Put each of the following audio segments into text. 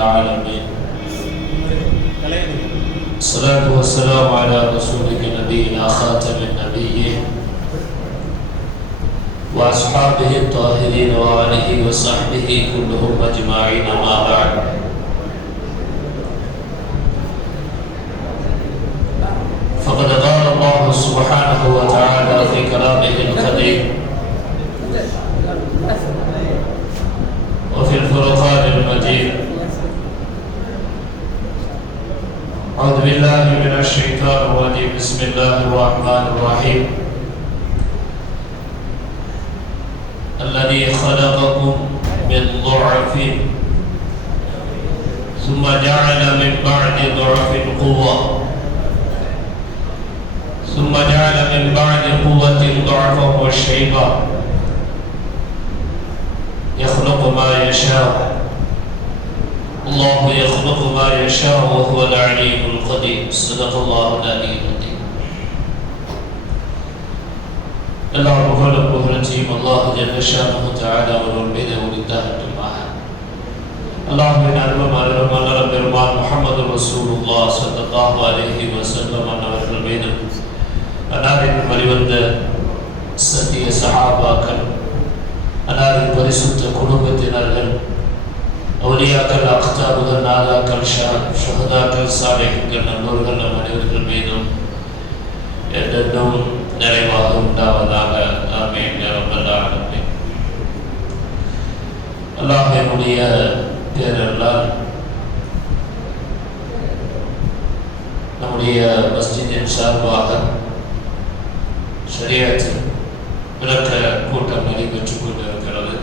العالمين. الصلاة والسلام على رسولك نبينا خاتم النبيين وأصحابه الطاهرين وآله وصحبه كلهم أجمعين، ما بعد. فقد قال الله سبحانه وتعالى في كلامه القديم وفي الفرقان المجيد: أعوذ بالله من الشيطان الرجيم، بسم الله الرحمن الرحيم. الذي خلقكم من ضعف ثم جعل من بعد ضعف قوة ثم جعل من بعد قوة ضعفا وشيبا يخلق ما يشاء. الله يخلق ما يشاء وهو العليم القدير. صدق الله العلي العظيم. எல்லா புகழும் புகழ்ச்சியும் அல்லாஹ் ஜல்ல ஷானஹு தஆலா அவர்கள் மீது உரித்தாகட்டுமாக. அல்லாஹ்வின் அருளும் அருளும் அல்லாஹ் பெருமான் முஹம்மது ரசூலுல்லாஹ் ஸல்லல்லாஹு அலைஹி வஸல்லம் அவர்கள் மீது, அன்னாரின் வழிவந்த சத்திய சஹாபாக்கள், அன்னாரின் பரிசுத்த குடும்பத்தினர்கள், அவுலியாக்கள், அக்தாபுகள், நாதாக்கள், ஷஹதாக்கள், சாலிஹீன்கள், நல்லோர்கள் நம் அனைவர்கள் மீதும் என்றென்றும் நிறைவாக உண்டாவதாக. ஆமீன் யா ரப்பல் ஆலமீன். அல்லாஹ்வினுடைய பேரருளால் நம்முடைய மஸ்ஜிதின் சார்பாக ஷரியத் விளக்க கூட்டம் நடைபெற்றுக் கொண்டிருக்கிறது.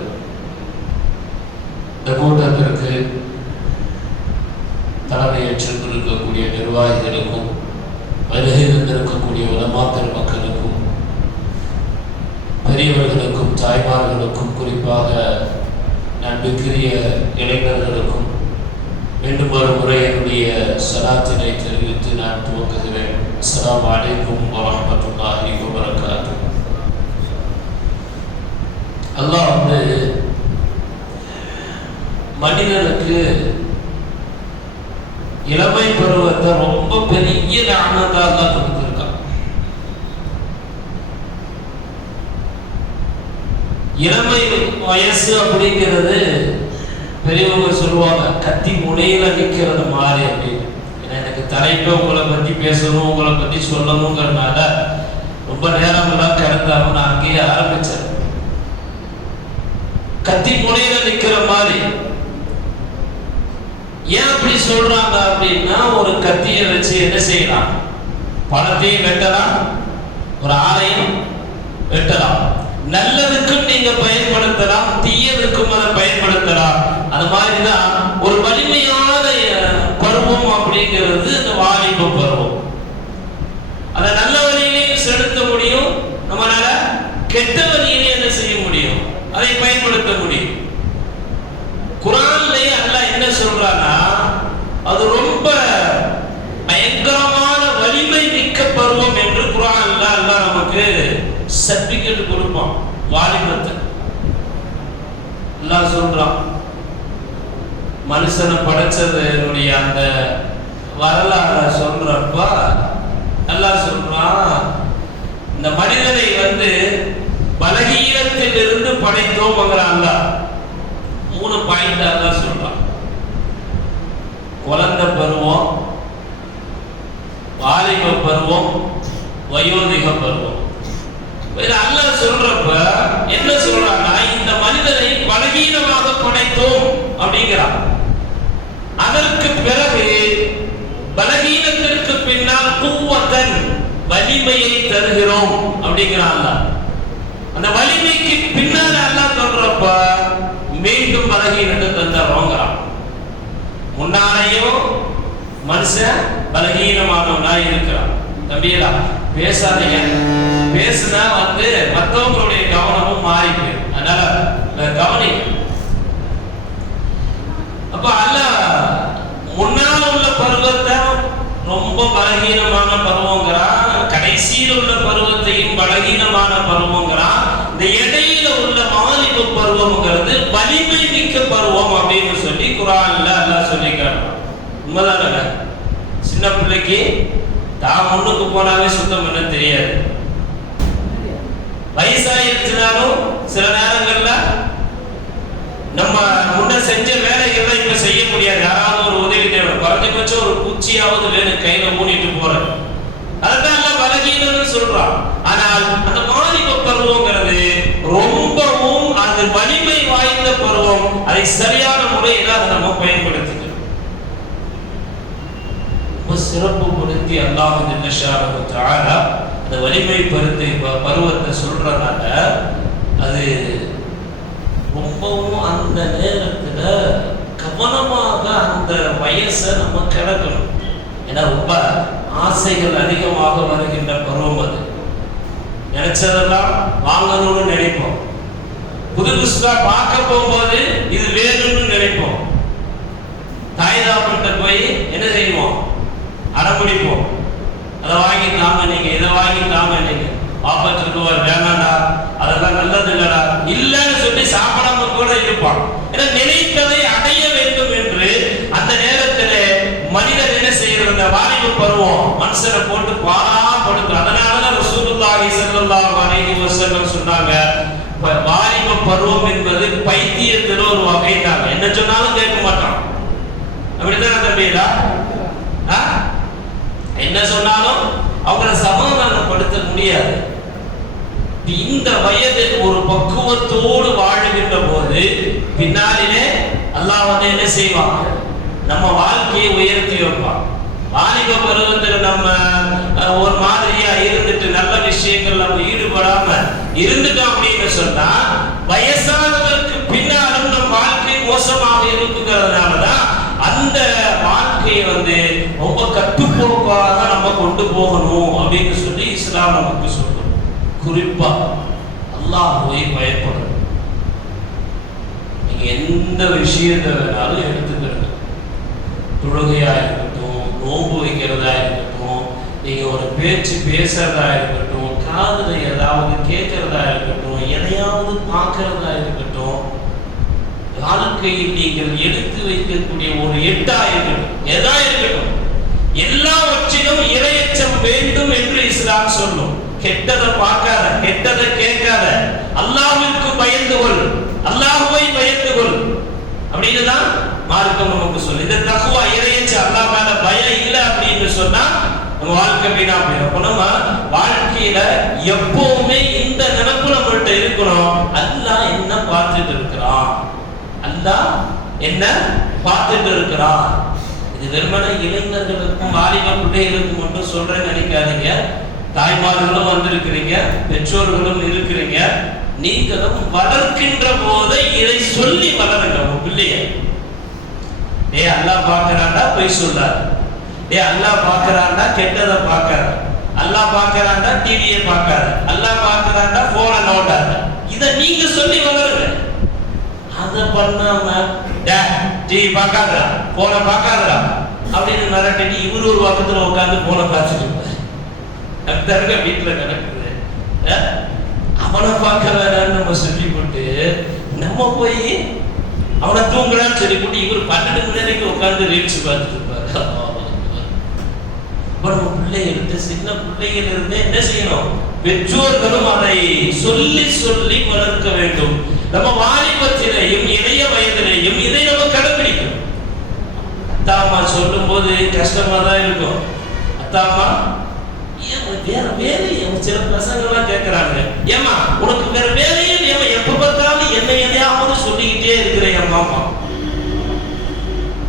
இந்த கூட்டத்திற்கு தலைமையேற்றிருக்கக்கூடிய நிர்வாகிகளுக்கும், வருகை தந்திருக்கக்கூடிய உலமாக்கள் மக்களுக்கும், பெரியவர்களுக்கும், தாய்மார்களுக்கும், குறிப்பாக நன்பிற்குரிய இளைஞர்களுக்கும் மீண்டும் ஒரு முறை என்னுடைய சலாத்தினை தெரிவித்து நான் துவக்குகிறேன். அஸ்ஸலாமு அலைக்கும் வரஹ்மத்துல்லாஹி வபரகாத்துஹு. அல்லாஹ் மனிதனுக்கு இளமை பருவத்தை ரொம்ப பெரிய ஞானத்தால் தான் கொடுத்திருக்கான். இளமை வயசு அப்படிங்கிறது பெரியவங்க சொல்லுவாங்க, கத்தி முனையில நிற்கிறது மாதிரி அப்படின்னு. ஏன்னா எனக்கு தலைப்பை உங்களை பத்தி பேசணும், உங்களை பத்தி சொல்லணுங்கிறதுனால ரொம்ப நேரம்லாம் கிடந்தாலும் நான் அங்கேயே ஆரம்பிச்சேன். கத்தி முனையில நிற்கிற மாதிரி ஏன் அப்படி சொல்றாங்க அப்படின்னா, ஒரு கத்தியை வச்சு என்ன செய்யலாம்? பணத்தையும் வெட்டலாம், ஒரு ஆலையும் வெட்டலாம். நல்லதுக்கும் நீங்க பயன்படுத்தலாம், தீயதுக்கும் அதை பயன்படுத்தலாம். அது மாதிரிதான் ஒரு வலிமையான பருவம் அப்படிங்கிறது இந்த வாலிப பருவம். அதை நல்ல வழியிலையும் செலுத்த முடியும், நம்மளால கெட்ட வழியிலையும் என்ன செய்ய முடியும், அதை பயன்படுத்த முடியும். குர்ஆன்லயே அல்லாஹ் என்ன சொல்றானா, அது ரொம்ப பயங்கரமான வலிமை மிக்க பருவம் என்று குர்ஆன்ல அல்லாஹ் நமக்கு சர்டிபிகேட் கொடுப்பான். வாலிபத்தை அல்லாஹ் சொல்றான். மனுஷனை படைச்சதனுடைய அந்த வரலாறு சொல்றப்ப அல்லாஹ் சொல்றான், இந்த மனிதனை பலகீனத்தில் இருந்து படைத்தோம். அல்லாஹ் 3 பாயிண்ட் அல்லாஹ் சொல்றான். குழந்தை பருவம், வாலிப பருவம், வயோதிக பருவம். அல்லாஹ் சொல்றப்ப என்ன சொல்றான்னா, இந்த மனிதனை பலகீனமாக படைத்தோம் அப்படிங்கிறான். அதற்கு பிறகு பலகீனத்திற்கு பின்னால் குவத்தன், வலிமையை தருகிறோம் அப்படிங்கிறான். அந்த வலிமைக்கு பின்னால் அல்லாஹ் சொல்றப்ப மீண்டும் பலகீனத்தை தந்துடுறோங்கிறான். முன்னாலேயும் மனுஷன் பலகீனமானவனா இருக்கிறான். தம்பியலா பேசாதீங்க, பேசுனா மற்றவங்களுடைய கவனமும் மாறி போயிடும். அதனால கவனி. அப்ப அல்லாஹ் முன்னால உள்ள பருவத்தை ரொம்ப பலகீனமான பருவங்கிறான், கடைசியில் உள்ள பருவத்தையும் பலகீனமான பருவங்கிறான். இந்த இடையில உள்ள வாலிப பருவம்ங்கிறது வலிமை மிக்க பருவம் அப்படின்னு சொல்லி குர்ஆன்ல அல்லாஹ் சொல்லி உண்மைதானங்க? சின்ன பிள்ளைக்கு தான் முன்னுக்கு போனாவே சுத்தம் பண்ண தெரியாது. வயசாயிருச்சுனாலும் சில நேரங்கள்ல நம்ம முன்ன செஞ்ச வேலைகளை இப்ப செய்ய முடியாது. யாராவது ஒரு உதவி தேவை, குறைஞ்சபட்சம் ஒரு குச்சியாவது வேணும் கையில மூடிட்டு போறது. அதுதான் எல்லாம் பலகீனம்னு சொல்றான். ஆனால் அந்த வாலிப பருவங்கிறது ரொம்பவும் அது வலிமை வாய்ந்த பருவம். அதை சரியான முறையில் அதை நம்ம பயன்படுத்திக்கணும். சிறப்பு படுத்தி அல்லாஹ் ஜல்லஷானஹு தஆலா அந்த வலிமை பருவத்தை சொல்றனால அது ரொம்பவும் அந்த நேரத்துல கவனமாக அந்த வயசை நம்ம கிடக்கணும். ஏன்னா ரொம்ப ஆசைகள் அதிகமாக வருகின்ற பருவம் அது. நினைச்சதெல்லாம் வாங்கணும்னு நினைப்போம். புது புதுசா பார்க்க போகும்போது இது வேணும்னு நினைப்போம். தாய்தாப்பட்ட போய் என்ன செய்வோம்? அடம்பிடிப்போம். அதை வாங்கி தாம நீங்க, இதை வாங்கி தாம நீங்க. பாப்பா சொல்லுவார் வேணாண்டா, அதெல்லாம் நல்லது இல்லடா, இல்லைன்னு சொல்லி சாப்பிடாம கூட இருப்பான். ஏன்னா நினைத்ததை அடைய வேண்டும் என்று அந்த நேரத்தில் மனிதன் என்ன செய்யறது? அந்த வாலிப பருவம் மனுஷனை போட்டு பாராப்படுத்து. அதனாலதான் ரசூலுல்லாஹி ஸல்லல்லாஹு அலைஹி வஸல்லம் சொன்னாங்க, வாலிப பருவம் என்பது பைத்தியத்தில் ஒரு வகைதாங்க. என்ன சொன்னாலும் கேட்க மாட்டான். அப்படித்தானே தம்பியா? என்ன சொன்னாலும் அவங்களை சமாதானப்படுத்த முடியாது. இந்த வயதில் ஒரு பக்குவத்தோடு வாழுகின்ற போது பின்னாலே அல்லாஹ் வந்து என்ன செய்வான்? நம்ம வாழ்க்கையை உயர்த்தி வைப்பான். வாலிப பருவத்தில் நம்ம ஒரு மாதிரியா இருந்துட்டு நல்ல விஷயங்கள் நம்ம ஈடுபடாம இருந்துட்டோம் அப்படின்னு சொன்னா வயசானதற்கு பின்னாலும் நம் வாழ்க்கை மோசமாக இருக்குங்கிறதுனாலதான் அந்த வாழ்க்கையை வந்து ரொம்ப கட்டுப்போக்காக நம்ம கொண்டு போகணும் அப்படின்னு சொல்லி இஸ்லாம் நமக்கு சொல்லும். குறிப்பா அல்லாஹ்வை பயப்படணும். நீங்க எந்த விஷயத்தை வேணாலும் எடுத்துக்கிறது, தொழுகையா இருக்கட்டும், நோன்பு வைக்கிறதா இருக்கட்டும், நீங்க ஒரு பேச்சு பேசுறதா இருக்கட்டும், காதுல ஏதாவது கேட்கறதா இருக்கட்டும், எதையாவது பார்க்கறதா இருக்கட்டும், வாழ்க்கையில் நீங்கள் எடுத்து வைக்கக்கூடிய ஒரு எட்டா இருக்கட்டும், எதா இருக்கட்டும், எல்லாவற்றிலும் இறையச்சம் வேண்டும் என்று இஸ்லாம் சொல்லும். கெட்டதை பார்க்காத, கெட்டதை கேட்காத, அல்லாஹ்விற்கு பயந்து கொள், அல்லாஹ்வை பயந்து கொள் அப்படின்னு தான் மார்க்கம் நமக்கு சொல்லு. இந்த தக்வா இறையச்சம், அல்லாஹ் மேல பயம் இல்லை அப்படின்னு சொன்னா நம்ம வாழ்க்கை வீணா போயிடும். நம்ம வாழ்க்கையில எப்பவுமே இந்த நினைப்பு நம்மள்கிட்ட இருக்கணும். அல்லாஹ் என்ன பார்த்துட்டு இருக்கிறான், அல்லாஹ் என்ன பார்த்துட்டு இருக்கிறான். இது வெறுமனே இளைஞர்களுக்கும் வாலிப பிள்ளைகளுக்கும் மட்டும் சொல்றேன்னு நினைக்காதீங்க. தாய்மார்களும் வந்திருக்கிறீங்க, பெற்றோர்களும் இருக்கிறீங்க. நீங்களும் வளர்க்கின்ற போது இதை சொல்லி வளருங்க உங்க பிள்ளைய. அல்லாஹ் பார்க்கறான்டா போய் சொல்றாரு, அல்லாஹ் பார்க்கறான்டா கெட்டதை பார்க்கறான், அல்லாஹ் பார்க்கறான்டா டிவியை பார்க்காத, அல்லாஹ் பார்க்கறான்டா போனை நோண்டாத. இதை நீங்க சொல்லி வளருங்க. அதை பண்ணாம டிவி பார்க்காதா, போனை பார்க்காதா அப்படின்னு மிரட்டிட்டு இவரு ஒரு பக்கத்துல உட்காந்து போனை பார்த்துட்டு இருப்பாரு. வீட்டுல நடக்குது. அவனை பார்க்க வேணான்னு நம்ம சொல்லி போட்டு நம்ம போய் அவனை தூங்குறான்னு சொல்லி போட்டு இவர் 12 மணி நேரம் உட்காந்து ரீல்ஸ் பார்த்துட்டு இருப்பாரு. நம்ம பிள்ளைகளுக்கு சின்ன பிள்ளைகள் இருந்து என்ன செய்யணும்? பெற்றோர்களும் அதை சொல்லி சொல்லி வளர்க்க வேண்டும். நம்ம வாலிபத்திலையும் இளைய வயதிலையும் இதை நம்ம கடைபிடிக்கணும். அத்தாமா சொல்லும் போது கஷ்டமா தான் இருக்கும். அத்தாமா வேற வேலையை சில பசங்கள்லாம் கேட்கிறாங்க, ஏமா உனக்கு வேற வேலையே ஏமா, எப்ப பார்த்தாலும் என்ன எதையாவது சொல்லிக்கிட்டே இருக்கிறேன் அம்மா.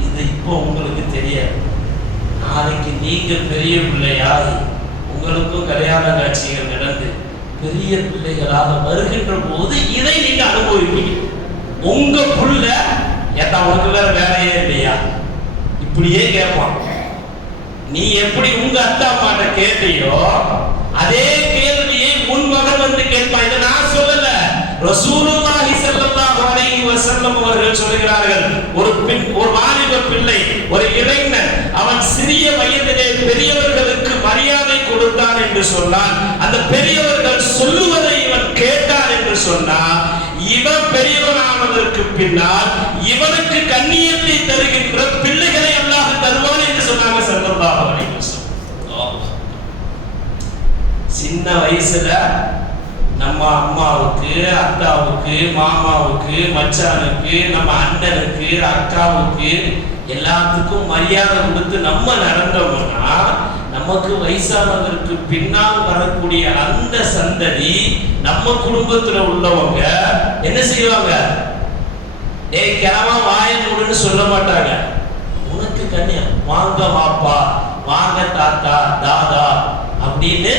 இது இப்போ உங்களுக்கு தெரியாது. நாளைக்கு நீங்க பெரிய பிள்ளையாகி உங்களுக்கும் கல்யாண காட்சிகள் நடந்து பெரிய பிள்ளைகளாக வருகின்ற போது இதை நீங்க அனுபவிப்பீங்க. உங்க புள்ள ஏத்தா உனக்கு வேற வேலையே இல்லையா இப்படியே கேட்பான். நீ எப்படி உங்க அத்தா அம்மாட்ட கேட்டியோ அதே கேள்வியை உன் மகன் வந்து கேட்பான். இதை நான் சொல்லல, ரசூலுல்லாஹி ஸல்லல்லாஹு அலைஹி வஸல்லம் அவர்கள் சொல்கிறார்கள். ஒரு வாலிப பிள்ளை, ஒரு இளைஞன், அவன் சிறிய வயதிலே பெரியவர்களுக்கு மரியாதை கொடுத்தான் என்று சொன்னால், அந்த பெரியவர்கள் சொல்லுவதை இவன் கேட்டான் என்று சொன்னால், இவன் பெரியவனானதற்கு பின்னால் இவனுக்கு கண்ணியத்தை தருகின்ற பிள்ளைகளை அல்லாஹ் தருவான் வயசுல நம்ம அம்மாவுக்கு, அத்தாவுக்கு, மாமாவுக்கு, மச்சானுக்கு, நம்ம அண்ணனுக்கு, அக்காவுக்கு எல்லாத்துக்கும் மரியாதை கொடுத்து நம்ம நடந்தோம்னா நமக்கு வயசானதற்கு பின்னால் வரக்கூடிய அந்த சந்ததி நம்ம குடும்பத்துல உள்ளவங்க என்ன செய்வாங்க? டேய் கிழமா வாய மூடுன்னு சொல்ல மாட்டாங்க. உனக்கு கண்ணியா வாங்க வாப்பா, வாங்க தாத்தா, தாதா அப்படின்னு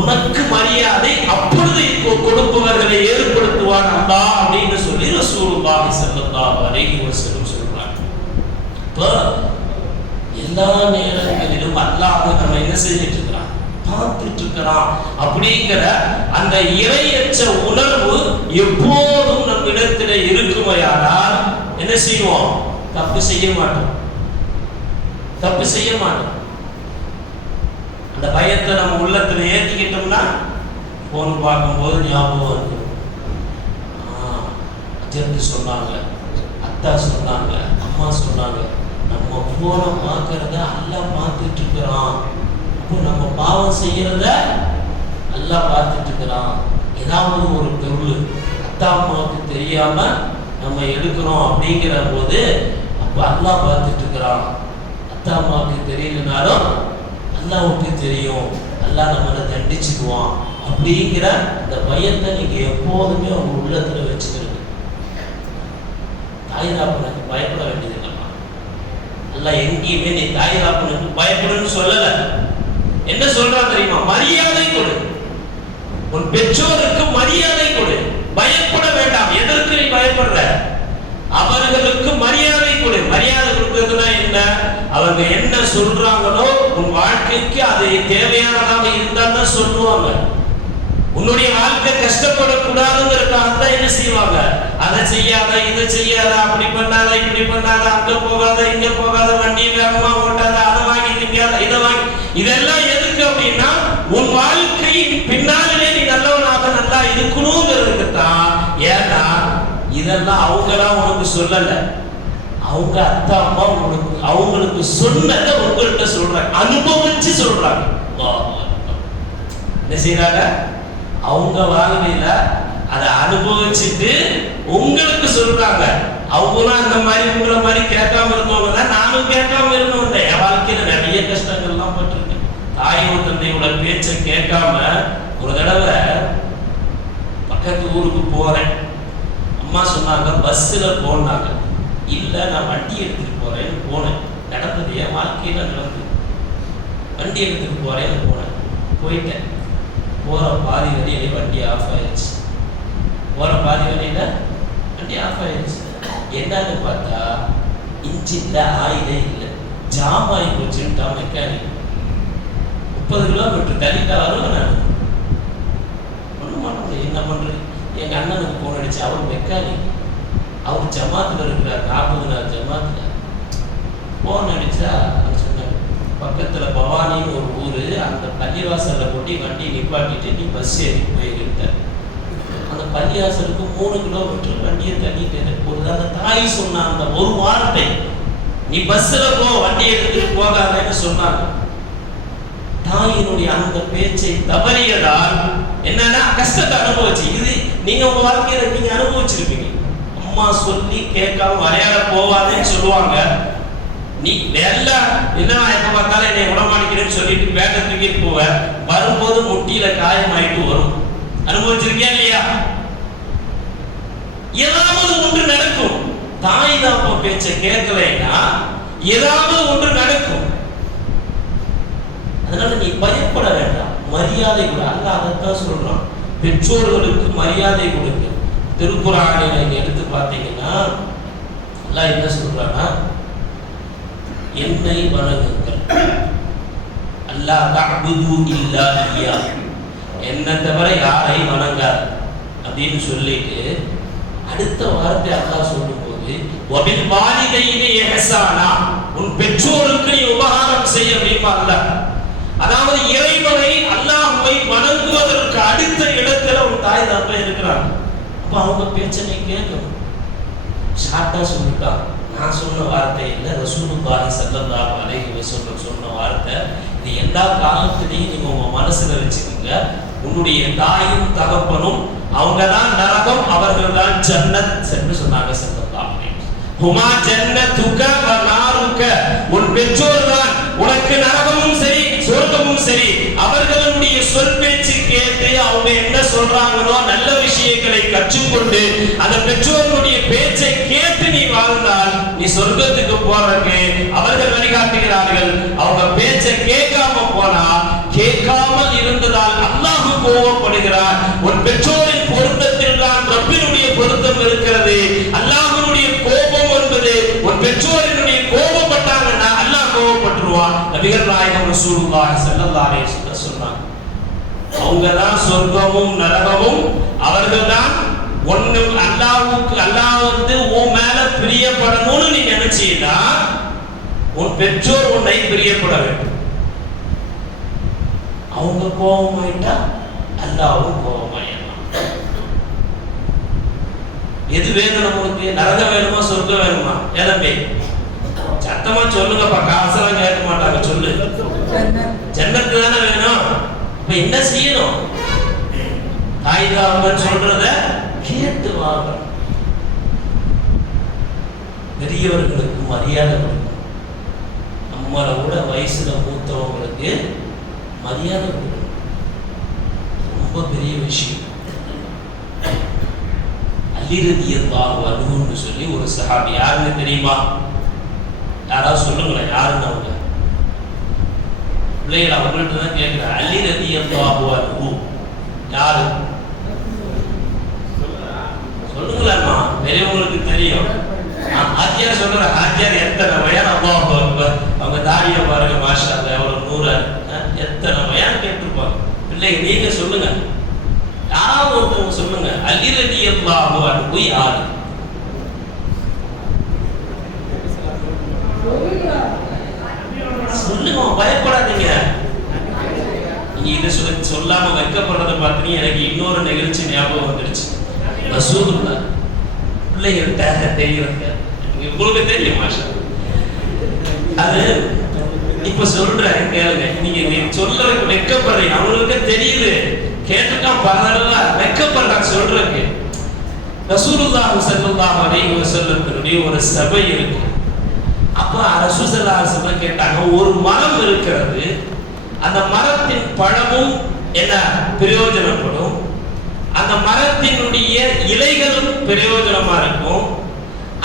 உனக்கு மரியாதை அப்பொழுது கொடுப்பவர்களை ஏற்படுத்துவான் அல்லா அப்படின்னு சொல்லி ரசூலுல்லாஹி ஸல்லல்லாஹு அலைஹி வஸல்லம் சொல்றாங்க. இப்போ எல்லா நேரங்களிலும் அல்லாஹ் நம்ம என்ன செஞ்சிட்டு இருக்கிறான்? பார்த்துட்டு இருக்கிறான். அப்படிங்கிற அந்த இறையற்ற உணர்வு எப்போதும் நம் இடத்துல இருக்குமையானால் என்ன செய்வோம்? தப்பு செய்ய மாட்டோம். தப்பு செய்ய மாட்டோம். அந்த பயத்தை நம்ம உள்ளத்துல ஏத்திக்கிட்டோம்னா போன் பார்க்கும்போது ஞாபகம் வந்து அஜர்த்து சொன்னாங்க, அத்தா சொன்னாங்க, அம்மா சொன்னாங்க, நம்ம போனை பார்க்கறத அல்லாஹ் பார்த்துட்டு இருக்கிறான். அப்போ நம்ம பாவம் செய்யறத அல்லாஹ் பார்த்துட்டு இருக்கிறான். ஏதாவது ஒரு பொருள் அத்தா அம்மாவுக்கு தெரியாம நம்ம எடுக்கிறோம் அப்படிங்கிற போது அப்போ அல்லாஹ் பார்த்துட்டு இருக்கிறான். அத்தா அம்மாவுக்கு தெரியலனாலும் அல்லாஹ்வுக்கு தெரியும், அல்லாஹ் நம்மளை தண்டிச்சுக்குவான் அப்படிங்கிற இந்த பயத்தை நீங்க எப்போதுமே உங்க உள்ளத்துல வச்சுக்கிறது. தாய்தாப்பனுக்கு பயப்பட வேண்டியது இல்லைம்மா. அல்லாஹ் எங்கேயுமே நீ தாய்தாப்பனுக்கு பயப்படுன்னு சொல்லல. என்ன சொல்றான் தெரியுமா? மரியாதை கொடு, உன் பெற்றோருக்கு மரியாதை கொடு, பயப்பட வேண்டாம். எதற்கு நீ பயப்படுற? அவர்களுக்கு மரியாதை கொடு. மரியாதை கொடுக்கிறதுனா என்ன? அவங்க என்ன சொல்றாங்களோ உன் வாழ்க்கைக்கு அது தேவையானதாக இருந்தா சொல்லுவாங்க. உன்னுடைய வாழ்க்கை கஷ்டப்படக்கூடாதுங்கிறதுக்காக தான் என்ன செய்வாங்க? அதை செய்யாத, இதை செய்யாத, அப்படி பண்ணாத, இப்படி பண்ணாத, அங்க போகாத, இங்க போகாத, வண்டியை வேகமா ஓட்டாத, அதை வாங்கி திங்காத, இதை வாங்கி, இதெல்லாம் எதுக்கு அப்படின்னா உன் வாழ்க்கையின் பின்னாலே நீ நல்லவனாக நல்லா இருக்கணுங்கிறதுக்கு தான். ஏன்னா இதெல்லாம் அவங்களாம் உனக்கு சொல்லல, அவங்க அத்தா அம்மா அவங்களுக்கு சொன்னதை உங்கள்கிட்ட சொல்றாங்க, அனுபவிச்சு சொல்றாங்க. என்ன செய்யறாங்க? அவங்க வாங்கல, அதை அனுபவிச்சுட்டு உங்களுக்கு சொல்றாங்க. அவங்களும் அந்த மாதிரி உங்களை மாதிரி கேட்காம இருந்தவங்க தான். நானும் கேட்காம இருந்தவங்க. என் வாழ்க்கையில நிறைய கஷ்டங்கள்லாம் பட்டிருக்கேன். தாய் தந்தையோட பேச்சை கேட்காம ஒரு தடவை பக்கத்து ஊருக்கு போறேன். அம்மா சொன்னாங்க பஸ்ஸில் போனாங்க. இல்லை நான் வண்டி எடுத்துட்டு போறேன்னு போனேன். நடந்தது என் வாழ்க்கையில நடந்தது. வண்டி எடுத்துட்டு போறேன்னு போனேன். போயிட்டேன். போற பாதி வழியிலே வண்டி ஆஃப் ஆயிடுச்சு. போற பாதி வழியில வண்டி ஆஃப் ஆயிடுச்சு. என்னன்னு பார்த்தா இன்ஜின்ல ஆயிலே இல்லை, ஜாம் ஆகி போச்சுட்டா மெக்கானிக். 30 கிலோமீட்டர் தள்ளிட்டா வருவேன் நான். ஒன்றும் பண்ண முடியும். என்ன பண்றது? எங்க அண்ணனுக்கு போன் அடிச்சு, அவர் மெக்கானிக், அவர் ஜமாத்துல இருக்கிறார், 40 நாள் ஜமாத்துல. போன் அடிச்சா சொன்னார், பக்கத்துல பவானின்னு ஒரு ஊரு, அந்த பள்ளிவாசல்ல போட்டி வண்டி நிப்பாட்டிட்டு நீ பஸ் ஏறி போயிருந்த. அந்த பள்ளிவாசலுக்கு 3 கிலோமீட்டர் வண்டியை தள்ளிட்டு ஒரு அந்த தாய் சொன்ன அந்த ஒரு வார்த்தை, நீ பஸ்ல போ, வண்டி எடுத்துட்டு போகாதன்னு சொன்னாங்க. தாயினுடைய அந்த பேச்சை தவறியதால் என்னன்னா கஷ்டத்தை அனுபவிச்சு. இது நீங்க உங்க வாழ்க்கையில நீங்க அனுபவிச்சிருப்பீங்க. அம்மா சொல்லி கேட்காம வரையாட போவாதேன்னு சொல்லுவாங்க. நீ எல்லாம் என்ன எப்ப பார்த்தாலும் என்னை உடமாடிக்கிறேன்னு சொல்லிட்டு பேட்டை தூக்கிட்டு போவ, வரும்போது முட்டியில காயமாயிட்டு வரும். அனுபவிச்சிருக்கியா இல்லையா? ஏதாவது ஒன்று நடக்கும். தாய் தாப்பா பேச்ச கேட்கலைன்னா ஏதாவது ஒன்று நடக்கும். அதனால நீ பயப்பட வேண்டாம், மரியாதை கொடு. அல்லாஹ் அதைத்தான் சொல்றான், பெற்றோர்களுக்கு மரியாதை கொடுங்க. திருக்குறானை எடுத்து பார்த்தீங்கன்னா அல்லாஹ் என்ன சொல்றான்னா, என்னை வணங்குங்கள், அல்லாஹ் தஅபுது இல்லா இய்யா, என்ன தவிர யாரை வணங்காது அப்படின்னு சொல்லிட்டு அடுத்த வார்த்தை அல்லாஹ் சொல்லும்போது வபில் வாலிதைனி இஹ்சானா, உன் பெற்றோருக்கு நீ உபகாரம் செய்ய அப்படிம்பாங்க. அதாவது இறைவனை அல்லாஹ்வை வணங்குவதற்கு அடுத்த இடத்துல உன் தாய் தப்ப இருக்கிறாங்க. அப்ப அவங்க பேச்சை நீ கேட்கணும். ஷார்ட்டா சொல்லிட்டான், நான் சொன்ன வார்த்தை இல்லை, ரசூலுல்லாஹி ஸல்லல்லாஹு அலைஹி வஸல்லம் சொன்ன வார்த்தை. இது எல்லா காலத்திலையும் நீங்க உங்க மனசுல வச்சுக்கோங்க. உன்னுடைய தாயும் தகப்பனும் அவங்க தான் நரகம், அவர்கள் தான் ஜன்னத் என்று சொன்னாங்க. ஸல்லல்லாஹு அலைஹி வஸல்லம். ஹுமா ஜன்னத்துக வ நாருக, உன் பெற்றோர் தான் உனக்கு நரகமும் சரி சொர்க்கமும் சரி. அவர்களுடைய சொல் பேச்சு கேட்டு அவங்க என்ன சொல்றாங்களோ நல்ல விஷயங்களை கற்றுக்கொண்டு அந்த பெற்றோர்களுடைய பேச்சை கேட்டு நீ வாழ்ந்தால் நீ சொர்க்கத்துக்கு போறதுக்கு அவர்கள் வழிகாட்டுகிறார்கள். அவங்க பேச்சை கேட்காம போனா, கேட்காமல் இருந்ததால் அல்லாஹ் கோபப்படுகிறார். உன் பெற்றோரின் பொருத்தத்தில் தான் ரப்பினுடைய பொருத்தம் இருக்கிறது. அல்லாஹ்வுடைய கோபம் என்பது உன் பெற்றோரினுடைய கோபப்பட்டாங்கன்னா அல்லாஹ் கோபப்பட்டுருவான். நபிகள் நாயகம் ரசூலுல்லாஹி ஸல்லல்லாஹு அலைஹி வஸல்லம் சொன்னாங்க, அவங்கதான் சொர்க்கமும் நரகமும், அவர்கள்தான் ஒண்ணு. அல்லாஹ் உன் மேல பிரியப்படணும்னு நீ நினைச்சீன்னா உன் பெற்றோர் உன்னை பிரியப்பட வேண்டும். அவங்க கோபமாயிட்டா அல்லாஹ்வும் கோபமாயிடலாம். எது வேணும் நமக்கு? நரகம் வேணுமா சொர்க்கம் வேணுமா? ஏதம்பே சத்தமா சொல்லுங்கப்பா, காசெல்லாம் கேட்க மாட்டாங்க. சொல்லு, ஜன்னத்து தானே வேணும். இப்ப என்ன செய்யணும்? தாய்தாவன் சொல்றத கேட்டு வாங்க. பெரியவர்களுக்கு மரியாதை கொடுக்கணும். நம்மளை விட வயசுல மூத்தவங்களுக்கு மரியாதை கொடுக்கணும். ரொம்ப பெரிய விஷயம். அலி ரலியல்லாஹு அன்ஹுன்னு சொல்லி ஒரு சஹாபி, யாருன்னு தெரியுமா? யாராவது சொல்லுங்களேன், யாருன்னு அவங்க பிள்ளைகள் அவங்கள்ட்ட தான் கேட்கிறேன். அலி ரலியல்லாஹு அன்ஹு யாரு? சொல்லுங்களேம்மா, பெரியவங்களுக்கு தெரியும். ஹாஜியார் சொல்ற, ஹாஜியார் எத்தனை வயன்? அல்லாஹு அக்பர். அவங்க தாடியை பாருங்க, மாஷா அல்லாஹ், எவ்வளவு நூறு எத்தனை வயன் கேட்டிருப்பாங்க. பிள்ளைங்க நீங்க சொல்லுங்க, யாராவது ஒருத்தவங்க சொல்லுங்க. அலி ரலியல்லாஹு அன்ஹு யாரு? சொல்லுங்க, பயப்படாதீங்க. நீங்க இதை சொல்லாம வைக்கப்படுறத பார்த்தீங்க, எனக்கு இன்னொரு நிகழ்ச்சி ஞாபகம் வந்துருச்சு. ரசூலுல்லாஹ் பிள்ளைகள்கிட்ட தெரியுங்க, உங்களுக்கு தெரியும் மாஷா. அது இப்ப சொல்றேன் கேளுங்க. நீங்க சொல்றதுக்கு வெக்கப்படுறீங்க, அவங்களுக்கு தெரியுது, கேட்டுட்டா பரவாயில்ல, வெக்கப்படுறாங்க சொல்றதுக்கு. ரசூலுல்லாஹி ஸல்லல்லாஹு அலைஹி வஸல்லத்தினுடைய ஒரு சபை இருக்கு. அப்ப ரசூல் ஸல்லல்லாஹு அலைஹி வஸல்லம் கேட்டாங்க, ஒரு மரம் இருக்கிறது, அந்த மரத்தின் பழமும் என்ன பிரயோஜனப்படும், அந்த மரத்தினுடைய இலைகளும் பிரயோஜனமா இருக்கும்,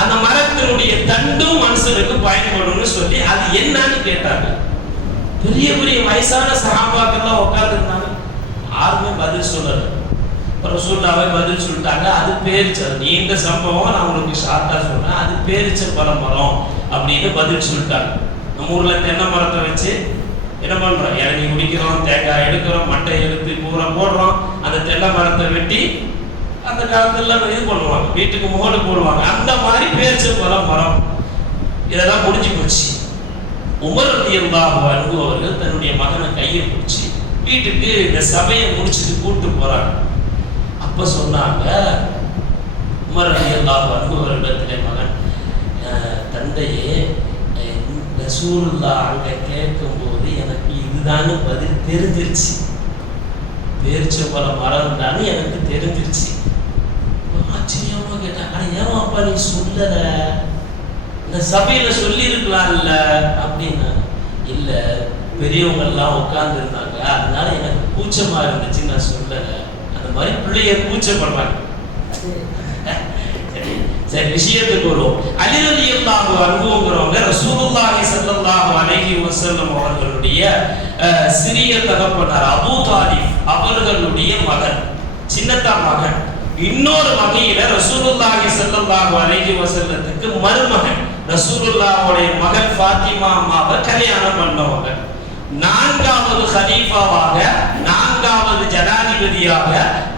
அந்த மரத்தினுடைய தண்டும் மனுஷனுக்கு பயன்படும்னு சொல்லி அது என்னன்னு கேட்டாங்க. பெரிய பெரிய வயசான சஹாபாக்கெல்லாம் உட்கார்ந்து இருந்தாங்க, யாருமே பதில் சொல்லல. ரசூலுல்லாஹ் பதில் சொல்லிட்டாங்க, அது பேரிச்சம். நீண்ட சம்பவம், நான் உங்களுக்கு ஷார்ட்டா சொல்றேன். அது பேரிச்சம் பழ மரம் அப்படின்னு பதில் சொல்லிட்டாங்க. நம்ம ஊர்ல தென்னை மரத்தை வச்சு என்ன பண்றோம்? இறங்கி குடிக்கிறோம், தேங்காய் எடுக்கிறோம், மட்டை எடுத்து பூரா போடுறோம். அந்த தென்னை மரத்தை வெட்டி அந்த காலத்துல இது பண்ணுவாங்க, வீட்டுக்கு முகடு போடுவாங்க. அந்த மாதிரி பேரிச்சம் பழ மரம். இதெல்லாம் முடிஞ்சு போச்சு. உமர் ரலியல்லாஹு அன்ஹு அவர்கள் தன்னுடைய மகனை கையை பிடிச்சி வீட்டுக்கு இந்த சபையை முடிச்சுட்டு கூட்டு போறாங்க. அப்ப சொன்னாங்க, உமர் ரலியல்லாஹு அன்ஹு அவர்களிடத்திலே மகன், தந்தையே, ரசூலுல்லாஹ் அங்க கேட்கும்போது எனக்கு இதுதான்னு பதில் தெரிஞ்சிருச்சு, பேரிச்சம்பழ மரம் தானே எனக்கு தெரிஞ்சிருச்சு. ஆச்சரியமா கேட்டாங்க, ஏன் அப்பா நீ சொல்லல, இந்த சபையில சொல்லி இருக்கலாம்ல அப்படின்னா. இல்ல, பெரியவங்க எல்லாம் உட்கார்ந்து இருந்தாங்க, அதனால எனக்கு கூச்சமா இருந்துச்சு, நான் சொல்லல. அந்த மாதிரி பிள்ளைய கூச்சப்படுறாங்க. சரி, விஷயத்துக்கு வருவோம். அலி ரலியல்லாஹு அன்ஹுங்கிறவங்க ரசூலுல்லாஹி ஸல்லல்லாஹு அலைஹி வஸல்லம் அவர்களுடைய சிறிய தகப்பனார் அபூ தாலிப் அவர்களுடைய மகன், சின்னத்தா மகன். இன்னொரு வகையில ரசூலுல்லாஹி ஸல்லல்லாஹு அலைஹி வஸல்லத்துக்கு மருமகன். ரசூலுல்லாஹ்வுடைய மகள் ஃபாத்திமா அம்மாவை கல்யாணம் பண்ணவங்க. நான்காவது கலீஃபாவாக, நான்காவது ஜனாதிபதியாக